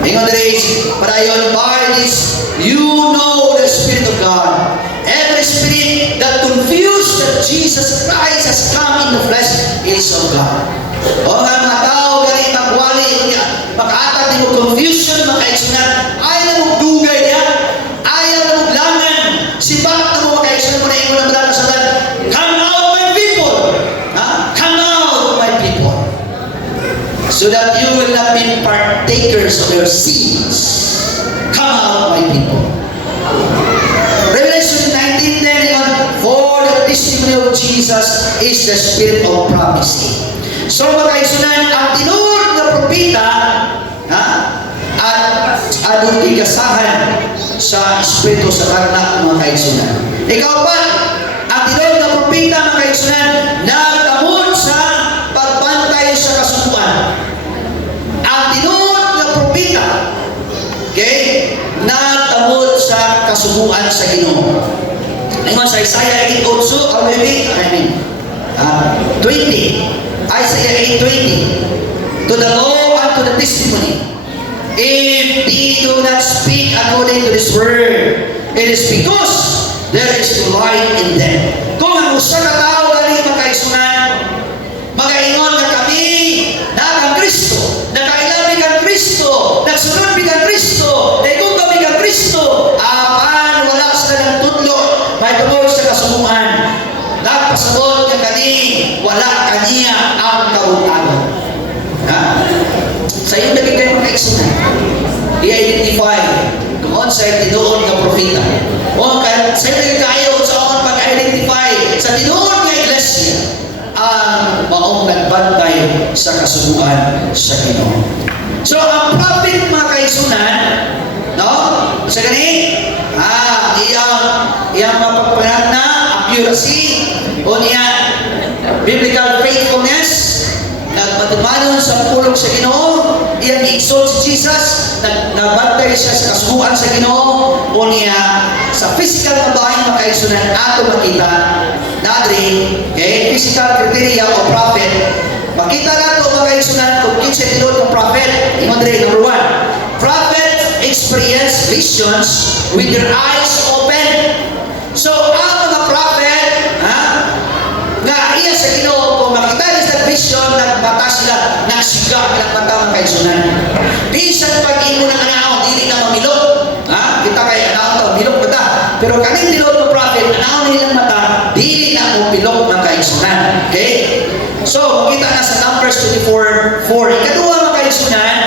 Ingon diri, padayon, by this, you know the Spirit of God. Every spirit that confused that Jesus Christ has come in the flesh is of God. O nga mga tao, gani magwali, makaatag di mo confusion, makaigsunan, ayaw na mong dugay niya, ayaw na mong langan, sibak na mo makaigsunan mo na ingon ang dalang sa lan, come out my people, ha? Come out my people, so that you will not be partakers of your sins. Come out my people. Revelation 19:10, for the testimony of Jesus is the spirit of prophecy. So makaigsunan, ang tinuod na propeta, ha, at adong igasahan sa espiritu sa karna, mga kaigsunan. Ikaw pa, ang tinuod na propeta, mga kaigsunan, nagtamod sa pagbantay sa kasubuan. Ang tinuod na propeta, okay, nagtamod sa kasubuan sa Ginoo. Ingon sa Isaiah 8:8, or maybe 20. Isaiah 8:20, to the law and to the testimony, if they do not speak according to this word, it is because there is no light in them. Kung ang usa ka tao gani makaigsunan, magaingon nga kami na kang Kristo, nakailabi kang Kristo, nagsunod mi kang Kristo, daigong kami kang Kristo, apan wala sa kanang tudlo, may tungod sa kasumuan. Nagpasabot ka kani, wala kaniya ang kabutagon. Ha? Sa iyo naging kayo makaigsunan, i-identify kung on sa tinuod nga propeta. O sa iyo naging kayo sa akong pag-identify sa tinuod nga iglesia ang maong nagbantay sa kasubuan sa Ginoo. So ang prophet, mga kaigsunan, no? Sa gani, iyang mapagpanag na accuracy o niya biblical faithfulness, nagmatumanon sa pulong sa Ginoo, iyang i-exalt si Jesus, nagbantay siya sa kasubuan sa Ginoo, o niya sa physical na bahay, mga kaigsunan, ato makita nadri, okay, physical criteria o prophet. Makita nato, mga kaigsunan, kung kinsa tinod ng prophet. Ingon diri, number 1, prophet experience visions with their eyes open. So ang mga prophet, nga iya sa Ginoo, kung makita niya sa vision, nagbata sila, nagsiga, nagbata, mga kaigsunan. Bisan pag-imo ng anaw, dili na mamilok. Kita kay anaw to, milok bata. Pero kaning tilod ng prophet, anaw nilang mata, dili na mo pilok, mga kaigsunan. Okay? So, makita na sa Numbers 24:4. Ikaduha, mga kaigsunan,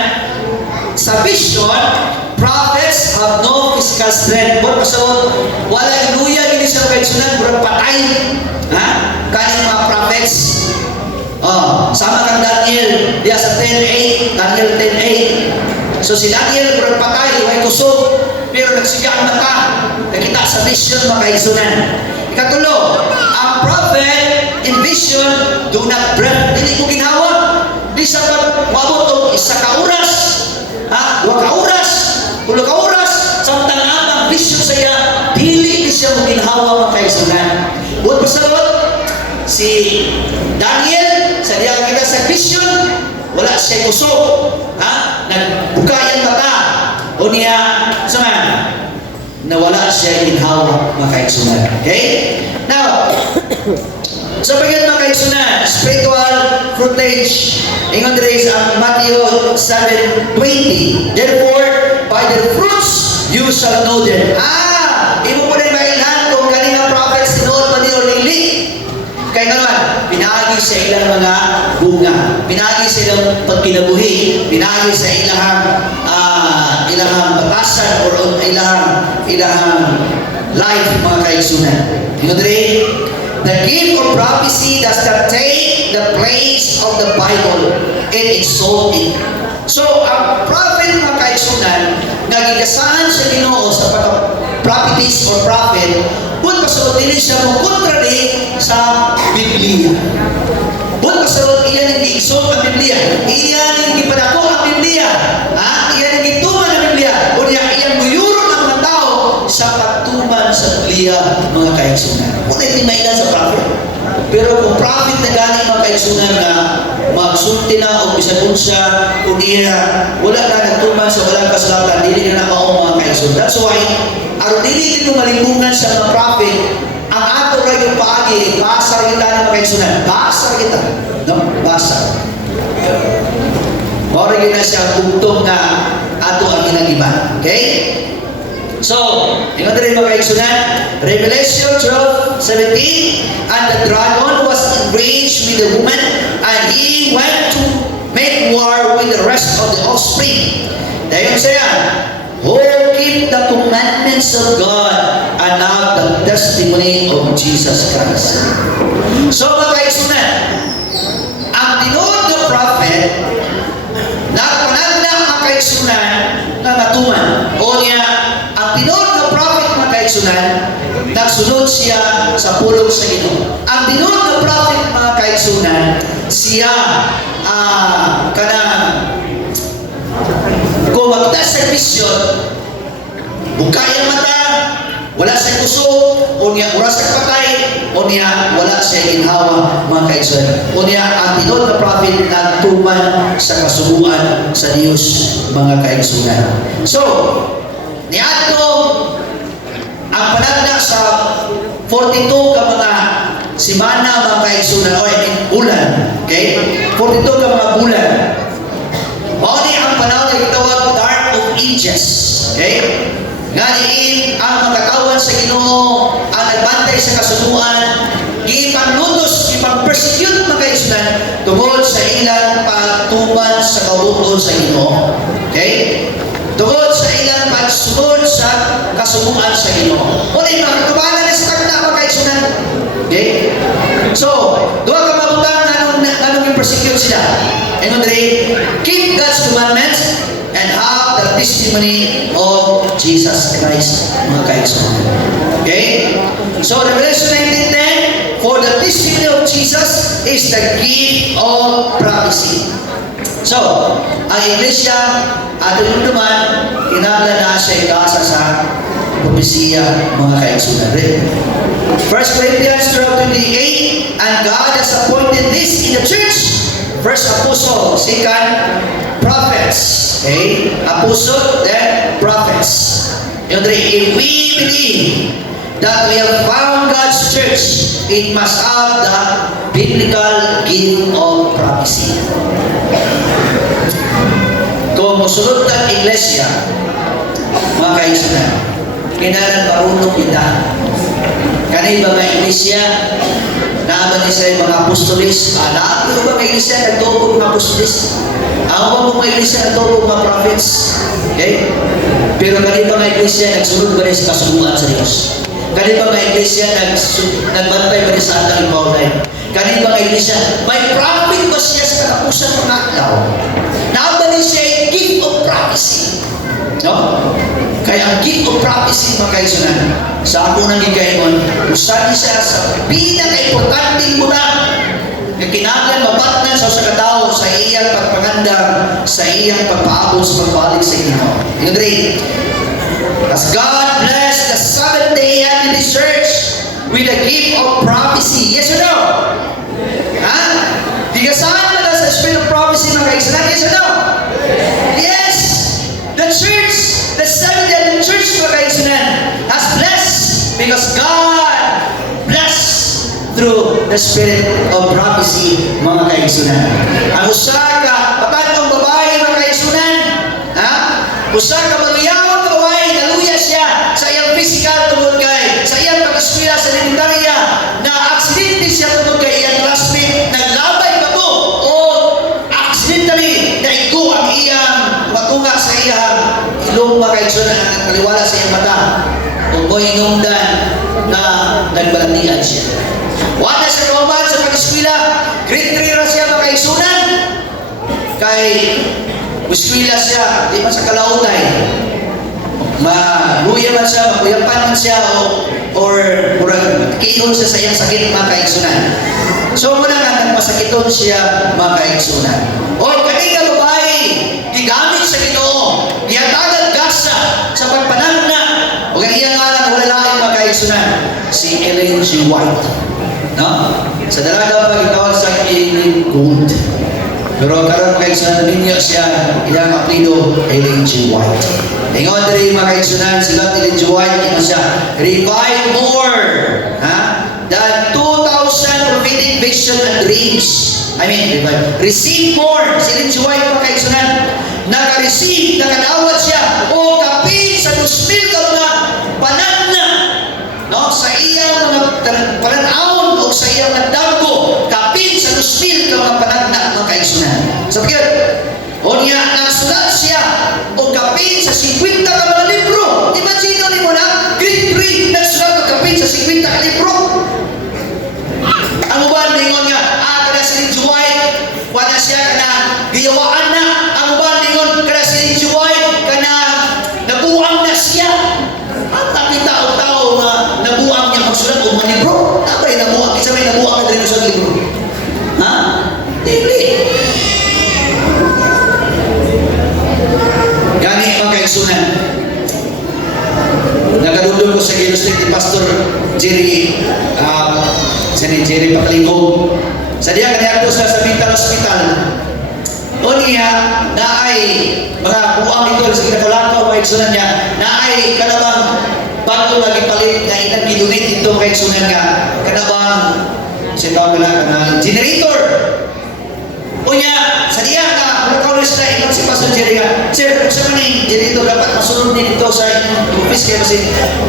sa vision, prophets have no physical strength. So, wala iluya, hindi siya, mga kaigsunan, murag patay. Kaning mga prophets. Sama kang Daniel, diya sa 10:8, Daniel 10:8. So si Daniel murag patay, may kusog, pero nagsiga ang mata. Nakita sa vision, mga kaigsunan. Ikatulo, ang prophet in vision do not breath. Dili ko ginawa. Di sa pagmabot o isa ka oras, dua ka oras, tulo ka oras, samtang ang vision sa iya, dili siya mo ginhawa, mga kaigsunan. Buot pasabot, si Daniel, sa diya kita sa vision, wala siya kusog. Nagbuka yung mata. O niya, saan? Nawala siya ginhawa, mga kaigsunan. Okay? Now, sa pagkat, mga kaigsunan, spiritual fruitage. Ingon diri sa Matthew 7:20. Therefore, by their fruits, you shall know them. Imo po rin mailan kung kanina prophets, tinuod pa niyo lili. Kaya naman, pinagi sa ilang mga bunga, pinagi sa ilang pagkinabuhi, pinagi sa ilahang batasan or ilahang life, mga kaigsunan. Tingnan diri, The gift of prophecy does not take the place of the Bible. It exalts it. So, ang prophet mga kaigsunan, nagigasahan sa Ginoo sa prophetess or prophet, kung kasulot din siya mo kontradi sa Biblia. Kung kasulot, iyan ang i-exalt ang Biblia. Iyan ang ipadako ang Biblia. Iyan ang ituman ang Biblia. O iyan buyuron ang mga tao sa pagtuman sa Biblia, mga kaigsunan. Kung hindi mailan sa prophet. Pero kung prophet na galing mga kaigsunan na magsulti na o bisagod siya kung iya wala na nagtuman sa walang kasulatan, dili na nakaong mga kaigsunan. That's why, aron dili dito malingkungan sa mga prophet, ang ato ra yung paagi, basa kita ng mga kaigsunan. Basa kita. No? Basa. Mora yun na siya bugtong na ato ang ginagiban. Okay? So, tingnan rin mga kaigsunan, Revelation 12:17, and the dragon was enraged with the woman, and he went to make war with the rest of the offspring. Dayon siya, who keep the commandments of God and have the testimony of Jesus Christ. So mga kaigsunan, ang tinuod ng prophet, nagpanagda ang kaigsunan na natuman. O niya, ang tinuod ng prophet mga kaigsunan, nagsunod siya sa pulong sa Ginoo. Ang tinuod ng prophet mga kaigsunan, siya kung magta sa vision, bukay ang mata, wala sa puso, o niya oras sa patay, o niya wala sa ginhawa mga kaigsunan. O niya ang tinuod na prophet nagtuman sa kasubuan sa Dios mga kaigsunan. So, niadto ang panagda sa 42 ka mga simana mga kaigsunan, o bulan, okay? 42 ka mga bulan. Mauni ang panahon na gitawag Dark of Ages. Okay? Ngani ang magkatawan sa Ginoo, ang nagbantay sa kasunuan, ipangnutos, ipang-persecute mga kaigsunan tungod sa ilang pagtuman sa kabuton sa Ginoo. Okay? Tungod sa ilang pagsunod sa kasunuan sa Ginoo. Muli, makatubanan na sa kagda mga kaigsunan. Okay? So, duha ka mabutang anong i-persecute sila. And they keep God's commandments and have the testimony of Jesus Christ, mga kaigsunan. Okay? So, Revelation 19:10, for the testimony of Jesus is the gift of prophecy. So, ang Iglesia, atin naman, kinahanglan na siya ikasa sa propesiya, mga kaigsunan rin. 1 Corinthians 12:28, and God has appointed this in the church. First apostle, second prophets. Okay? Apostle, then prophets. If we believe that we have found God's church, it must have the biblical gift of prophecy. Kung musulod ng iglesia, mga kaigsunan, kailangan marunong kita. Kanay ba mga iglesia, naaman niya mga apostolis, naabot ba mga iglesia, nagtubog mga apostolis? Ako ba mga iglesia, nagtubog mga prophets? Okay? Pero kanay ba mga iglesia, nagsunod ba rin sa kasunuan sa Diyos? Kanay ba mga iglesia, nagbantay ba rin sa atang ipaulay? Kanay ba mga iglesia, may prophet ba siya sa katapusan mga alaw? Naaman niya siya yung gift of prophecy. No? Kaya ang gift of prophecy mga kaigsunan, sa ako nang gikaingon, usahin siya sa pinaka-importanting muna na kinahanglan mabatnan sa usa ka tawo sa iyang pagpangandam, sa iyang pagpaabot sa pagbalik sa Ginoo. Ingrid, as God blessed the Seventh Day Adventist Church with the gift of prophecy. Yes or no? Ha? Digasahan mo na sa spirit of prophecy mga kaigsunan. Yes or no? Yes! The church, the Seventh-day Adventist Church, mga kaigsunan, has blessed because God blessed through the spirit of prophecy, mga kaigsunan. Ang usa ka patanong babae, mga kaigsunan, usa ka maguyawang babae, naluya siya sa iyang physical tungod kay, sa iyang pag-eskwela sa elementarya, na aksidente siya tungod kay iyang classmate, naglabay ba to, o accidentally, naigo ang iyang matunga sa iyang ilong, mga kaigsunan, ang kaliwala sa iyang mata, o inungdan na nagbalatian siya. kay Uskwila siya, di man sa kalautay. Maluya man siya, makuyapan man siya, or kiyon siya sa iyang sakit, mga kaigsunan. So muna nga, nagpasakiton siya, mga kaigsunan. O, kanina babae, gigamit sa Ginoo, giyatagan gasa sa pagpanangna, o ang iyang alam, wala laing mga kaigsunan, si Ellen G. White. No? Sa dalaga pa, gitawag sa Ellen Gold. Pero karon mga kaigsunan, ninyo siya, ilang apelido, Ellen G. White. Ingon diri mga kaigsunan, sila Ellen G. White, ino siya, revive more, than 2,000 prophetic vision and dreams. I mean, receive more. Si Ellen G. White, mga kaigsunan, naka-receive, nakadawat siya, o kapin sa 2,000 ka mga panagna, no? Sa iyang mga pananawon o sa iyang nagdago, kapin sa 2,000 ka mga panagna, mga kaigsunan. So, kaya, o niya, nagsulat siya, o kapin sa 50 ka mga libro. Imagine ni mo na, grade 3, nagsulat o kapin sa 50 ka libro. Ang uban, ningon nga, kada si Ellen G. White, wala siya kana giyawaan na. Ang uban, ningon, kada si Ellen G. White, kana nabuang na siya. At nakita-tao na nabuang niya magsulat o mga libro. Tapos nabuang, isa may nabuang na rin sa libro. Ha? Dili. Gani mga kaigsunan. Nagadudol ko sa ginustik ni Pastor Jerry Pakalingkong. Sa diya kaniya sa mental hospital. O niya, naay mga buang ito sa kinakulakaw mga kaigsunan niya, naay kanabang bago lagi palit na inang gidunit ito mga kaigsunan nga, kanabang siya tawag na generator. O niya, sa diya na kaulis na ito si Pastor Jerry nga, sir, kung saan man generator dapat masunod din ito sa inyong office kaya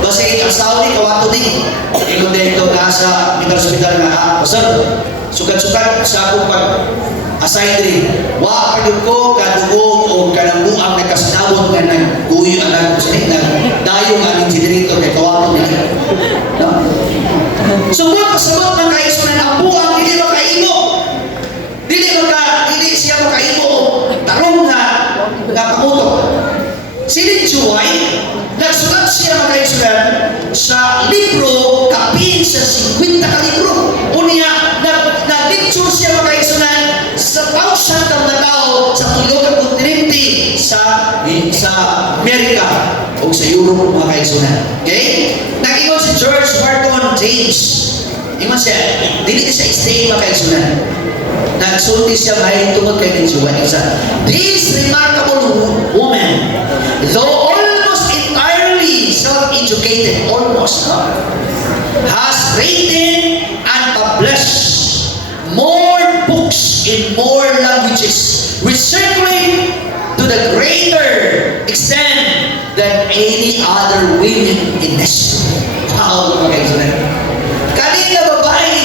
kasi ang asawa ni kawato din. Ikaw din ito nasa mental hospital nga, Pastor, sukat-sukat sa akong pag-assign din. Wa pagod ko, kadugong o kanambuang nagkasinabon nga nag-uyo ang nagdayong aming generator kay kawato nila. No? So, kung pasabot ng kaisunan ang buang, hindi makaimo. Hindi siya makaimo. Tarong na pamuto. Si Ellen G. White, nagsulat siya mga kaisunan sa libro, kapin sa 50 ka libro. Unya, nag-lecture siya mga kaisunan sa 1,000 ka mga tao sa tulog kontinente sa Amerika o sa Europe mga kaisunan. Okay? Nag-ingon si George Wharton James. Ingon siya, dili siya stay mga kaisunan. Nagsulti siya mahiling tungkol kay Ellen G. White. This remarkable woman, though almost entirely self-educated, has written and published more books in more languages, which circulate to the greater extent than any other women in history. Wow, mga kaisunan. Kanina babae,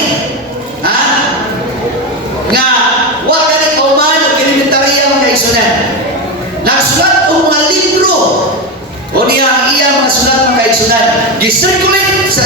nga wa kanang kauman o kinimentarya mga kaigsunan. Nagsulat o mga libro o niya ang iya mga sulat mga kaigsunan. Gisirculate sa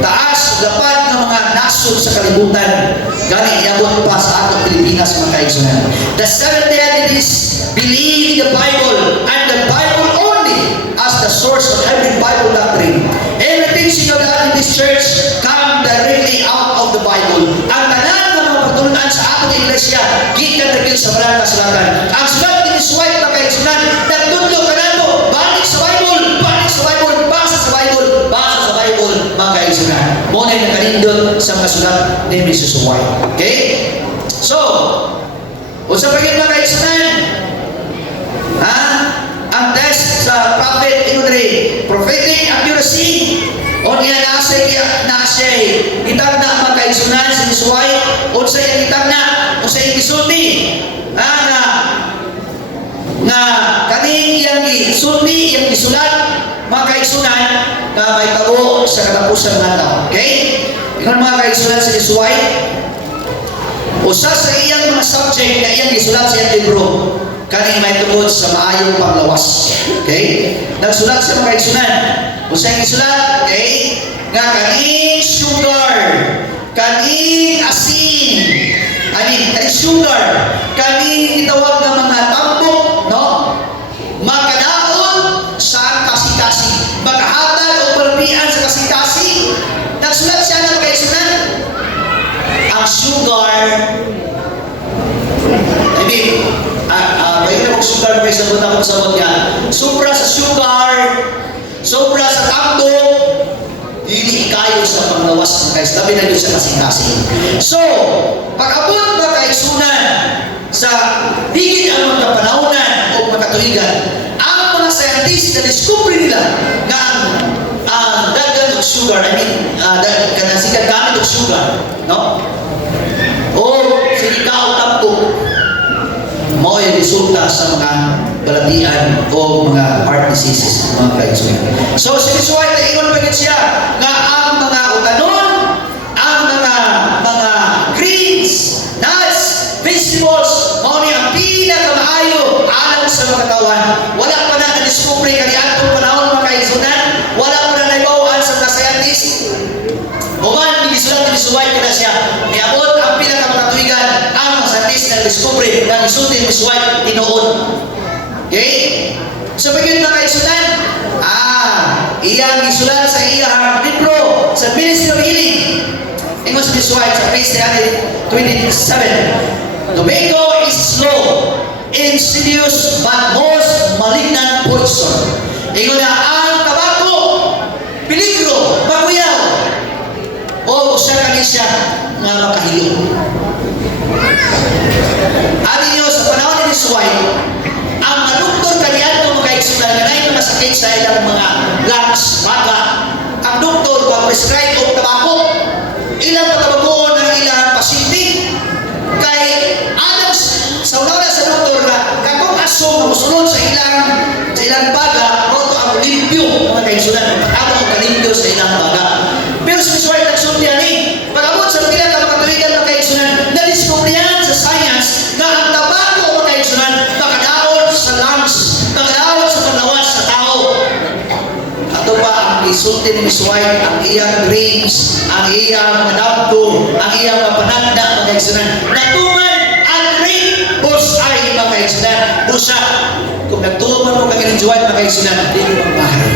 taas, dapat ng mga nasod sa kalibutan. Gani iabot pa sa atong Pilipinas mga kaigsunan. The Seventh-day Adventists believe in the Bible and the Bible only as the source of every Bible doctrine. Every teaching of the Adventist Church come directly out of the Bible. Ang tanan patunan sa atong iglesia gikan dagil sa banal nga sulatan. Ang sulat ni White na kaigsunan nagtudlo kanado balik sa Bible, basa sa Bible mga kaigsunan. Mo na nakalindot sa mga sulat ni Mrs. White. Okay? So, usa pa gyud mga kaigsunan. Ang test sa prophet inudri, prophetic accuracy. O niya nasa itag na mga kaigsunan sa Mrs. White, o sa iyang itag na, o sa iyang isulti, nga kaning iyang isulti, iyang isulat, mga kaigsunan, na may tabo sa katapusan ng tao. Okay? Ikaw mga kaigsunan sa Mrs. White, usa sa iyang mga subject na iyang isulat sa iyang libro, kaning may tungod sa maayong panglawas. Okay? Nagsulat sa mga kaigsunan. Kung sa'yo isulat, okay? Nga kaning sugar, kaning asin, sugar. Kami itawag ng mga tambok, no? Magkadaon sa kasi-kasi. Magkahatag o palpian sa kasi-kasi. Nagsulat siya ng kaisunan. Ang sugar, kayo na mag-sugar, may sabot niya. Sobra sa sugar, sobra sa tambok, hindi kayo sa panglawas ng kayo. Sabi na yun sa kasing-kasing. So, pag-abot na kaisunan sa higit ang mga panahonan o makatuligan, ang mga scientists na discover nila na ang dagan ng sugar, kanasikan gamit ng sugar, no? O sinikaw tambok, mo yung resulta sa mga balatian o mga heart diseases, mga kaisunan. So, sinisway na ingon bagit siya nga ang mga utanon, ang mga greens, nuts, vegetables, mao ni ang pinakamaayo alang sa mga katawan. Wala pa na na-discover kaniadtong panahon mga kaisunan, wala pa na naibawan sa mga scientist. Human, gisulat ni Suway ka na siya. Niabot ang pinakamakatuigan ang mga scientist na discover ng isulti ni Suway tinoon. Okay? So, bagay mga kaisunan, iyang isulat sa iyang libro sa Ministry of Healing. Ingos ni Suway sa page 27. Tobacco is slow, insidious, but most malignant poison. Ingon na ang tabako, peligro, maguyaw, o siya kanisya nga makahilo. Ani niyo sa panahon ni Suway, ang mga doktor kaniadto mga kaigsunan nga nay masakit sa ilang mga lungs, baga, ang doktor mag-prescribe og tabako. Ilang patabagoon ang ilang pasyente kay alam sa una sa doktor na katong aso na musulod sa ilang baga roto ang limpyo mga kaigsunan, atong ang kalimpyo sa ilang baga. Pero sa Suway nagsulti ani pag-abot sa pila ka makatuligan mga kaigsunan, na-discoveryan sa science na ang tabako mga kaigsunan makadaot sa lungs, makadaot sa panlawas sa tao. Ato pa ang isulti ni Suway, ang iyang grains, ang iyang mga dabdo, ang iyang mga pananda mga kaigsunan, natuman ang rape busay mga kaigsunan. Busa, kung nagtuman mo kagaling Suway mga kaigsunan, hindi mo magbahay.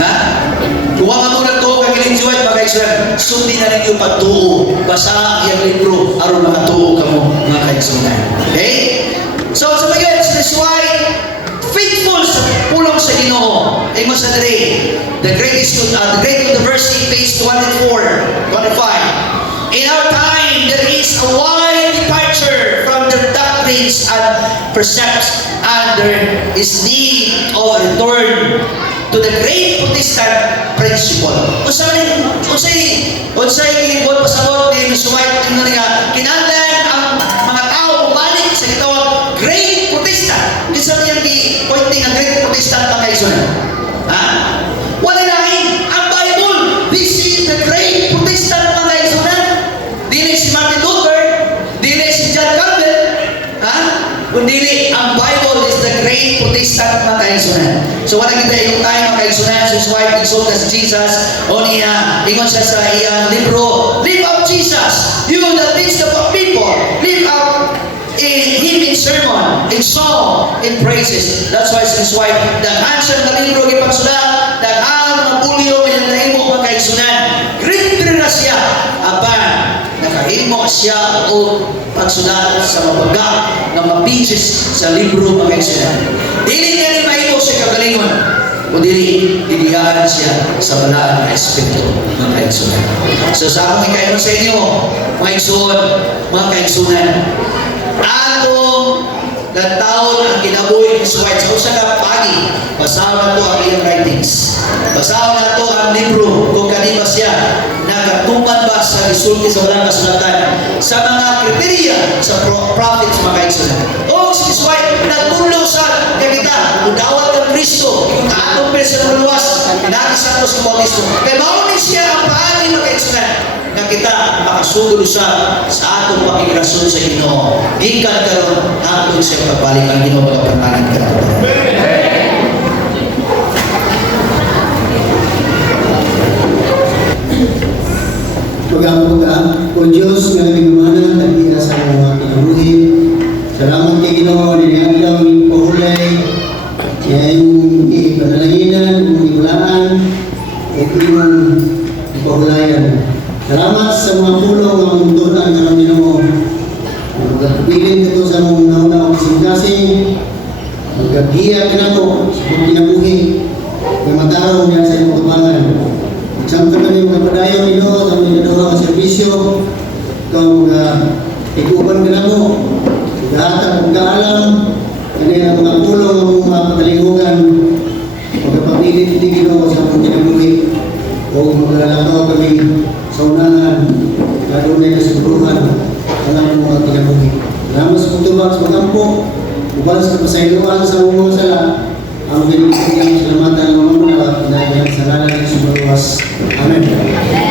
Ha? Kung ang mga to kagaling Suway mga kaigsunan, sundi na rin yung pagtuo. Basa ang iyang libro, aron makatuo ka mo mga kaigsunan. Okay? So, sa mga si Suway, faithful sa pulong sa Ginoo. Ingon sa diri, the Great University, page 24, 25. In our time, there is a wide departure from the doctrines and precepts, and there is need of return to the great Protestant principle. Unsay gibot pasabot ni Suway ingon nga kinahanglan ang mga tao balik sa gitawag great Protestant. Kinsa niyang pointing ang great Protestant mga kaigsunan? Ha? Wala lain ang Bible. This is the great Protestant mga kaigsunan. Dili si Martin Luther, dili si John Calvin, ha? Kundi ang Bible is the great Protestant mga kaigsunan. So wala kita yung tayo mga kaigsunan, si Suway exalt as Jesus, o niya, ingon siya sa iyang libro, live up Jesus, you that teach the people, live up Him in sermon, in song, in praises. That's why si Suway, daghan siya ng libro ipagsulat, daghan mga bulyo, pinanahimo mga kaigsunan, great na siya, aban, nakahimo siya o pagsulat sa mabaga ng mga pages sa libro mga kaigsunan. Dili niya ni mahimo siya kagalingon, o dili idiyaan siya sa balaan na espiritu ng kaigsunan. So sa akong ikayon sa inyo, mga igsuon, mga kaigsunan, atong nagtaon ang kinabuhi ni Suway sa usa ka pagi, basahan na to ang iyang writings, basahan na to ang libro kung kanina siya nagatuman ba sa isulti sa walang kasulatan sa mga kriteriya sa prophets mga kaigsunan. O si Suway nagtulong sa kita udawat ng Kristo kung kaatong pesa ng luwas kinaki sa Santos Bautisto kay maunin siya ang paagi mga kaigsunan na kita makasugod sa atong pakikirason sa Ginoo. Gikan karon hangtod sa pagbalik ang Ginoo pagpananan kadto. Pag-among o Diyos nga nagmamana ng tagina sa ikaw mga ikuban ka na mo, gahatag kong kaalam, kanina mga pulong, mga pagalihugan, magkapapilit ni Ginoo sa mong kinabuhi, o maglalakaw kami sa unahan, lalo na kasiguruhan, alam mo mga kinabuhi. Salamat sa pagtubag sa magampo, uban sa pasayluan sa mga sala, ang binibigyan ng salamatan ng mga muna, at sa ngalan ng Sumbawas. Amen.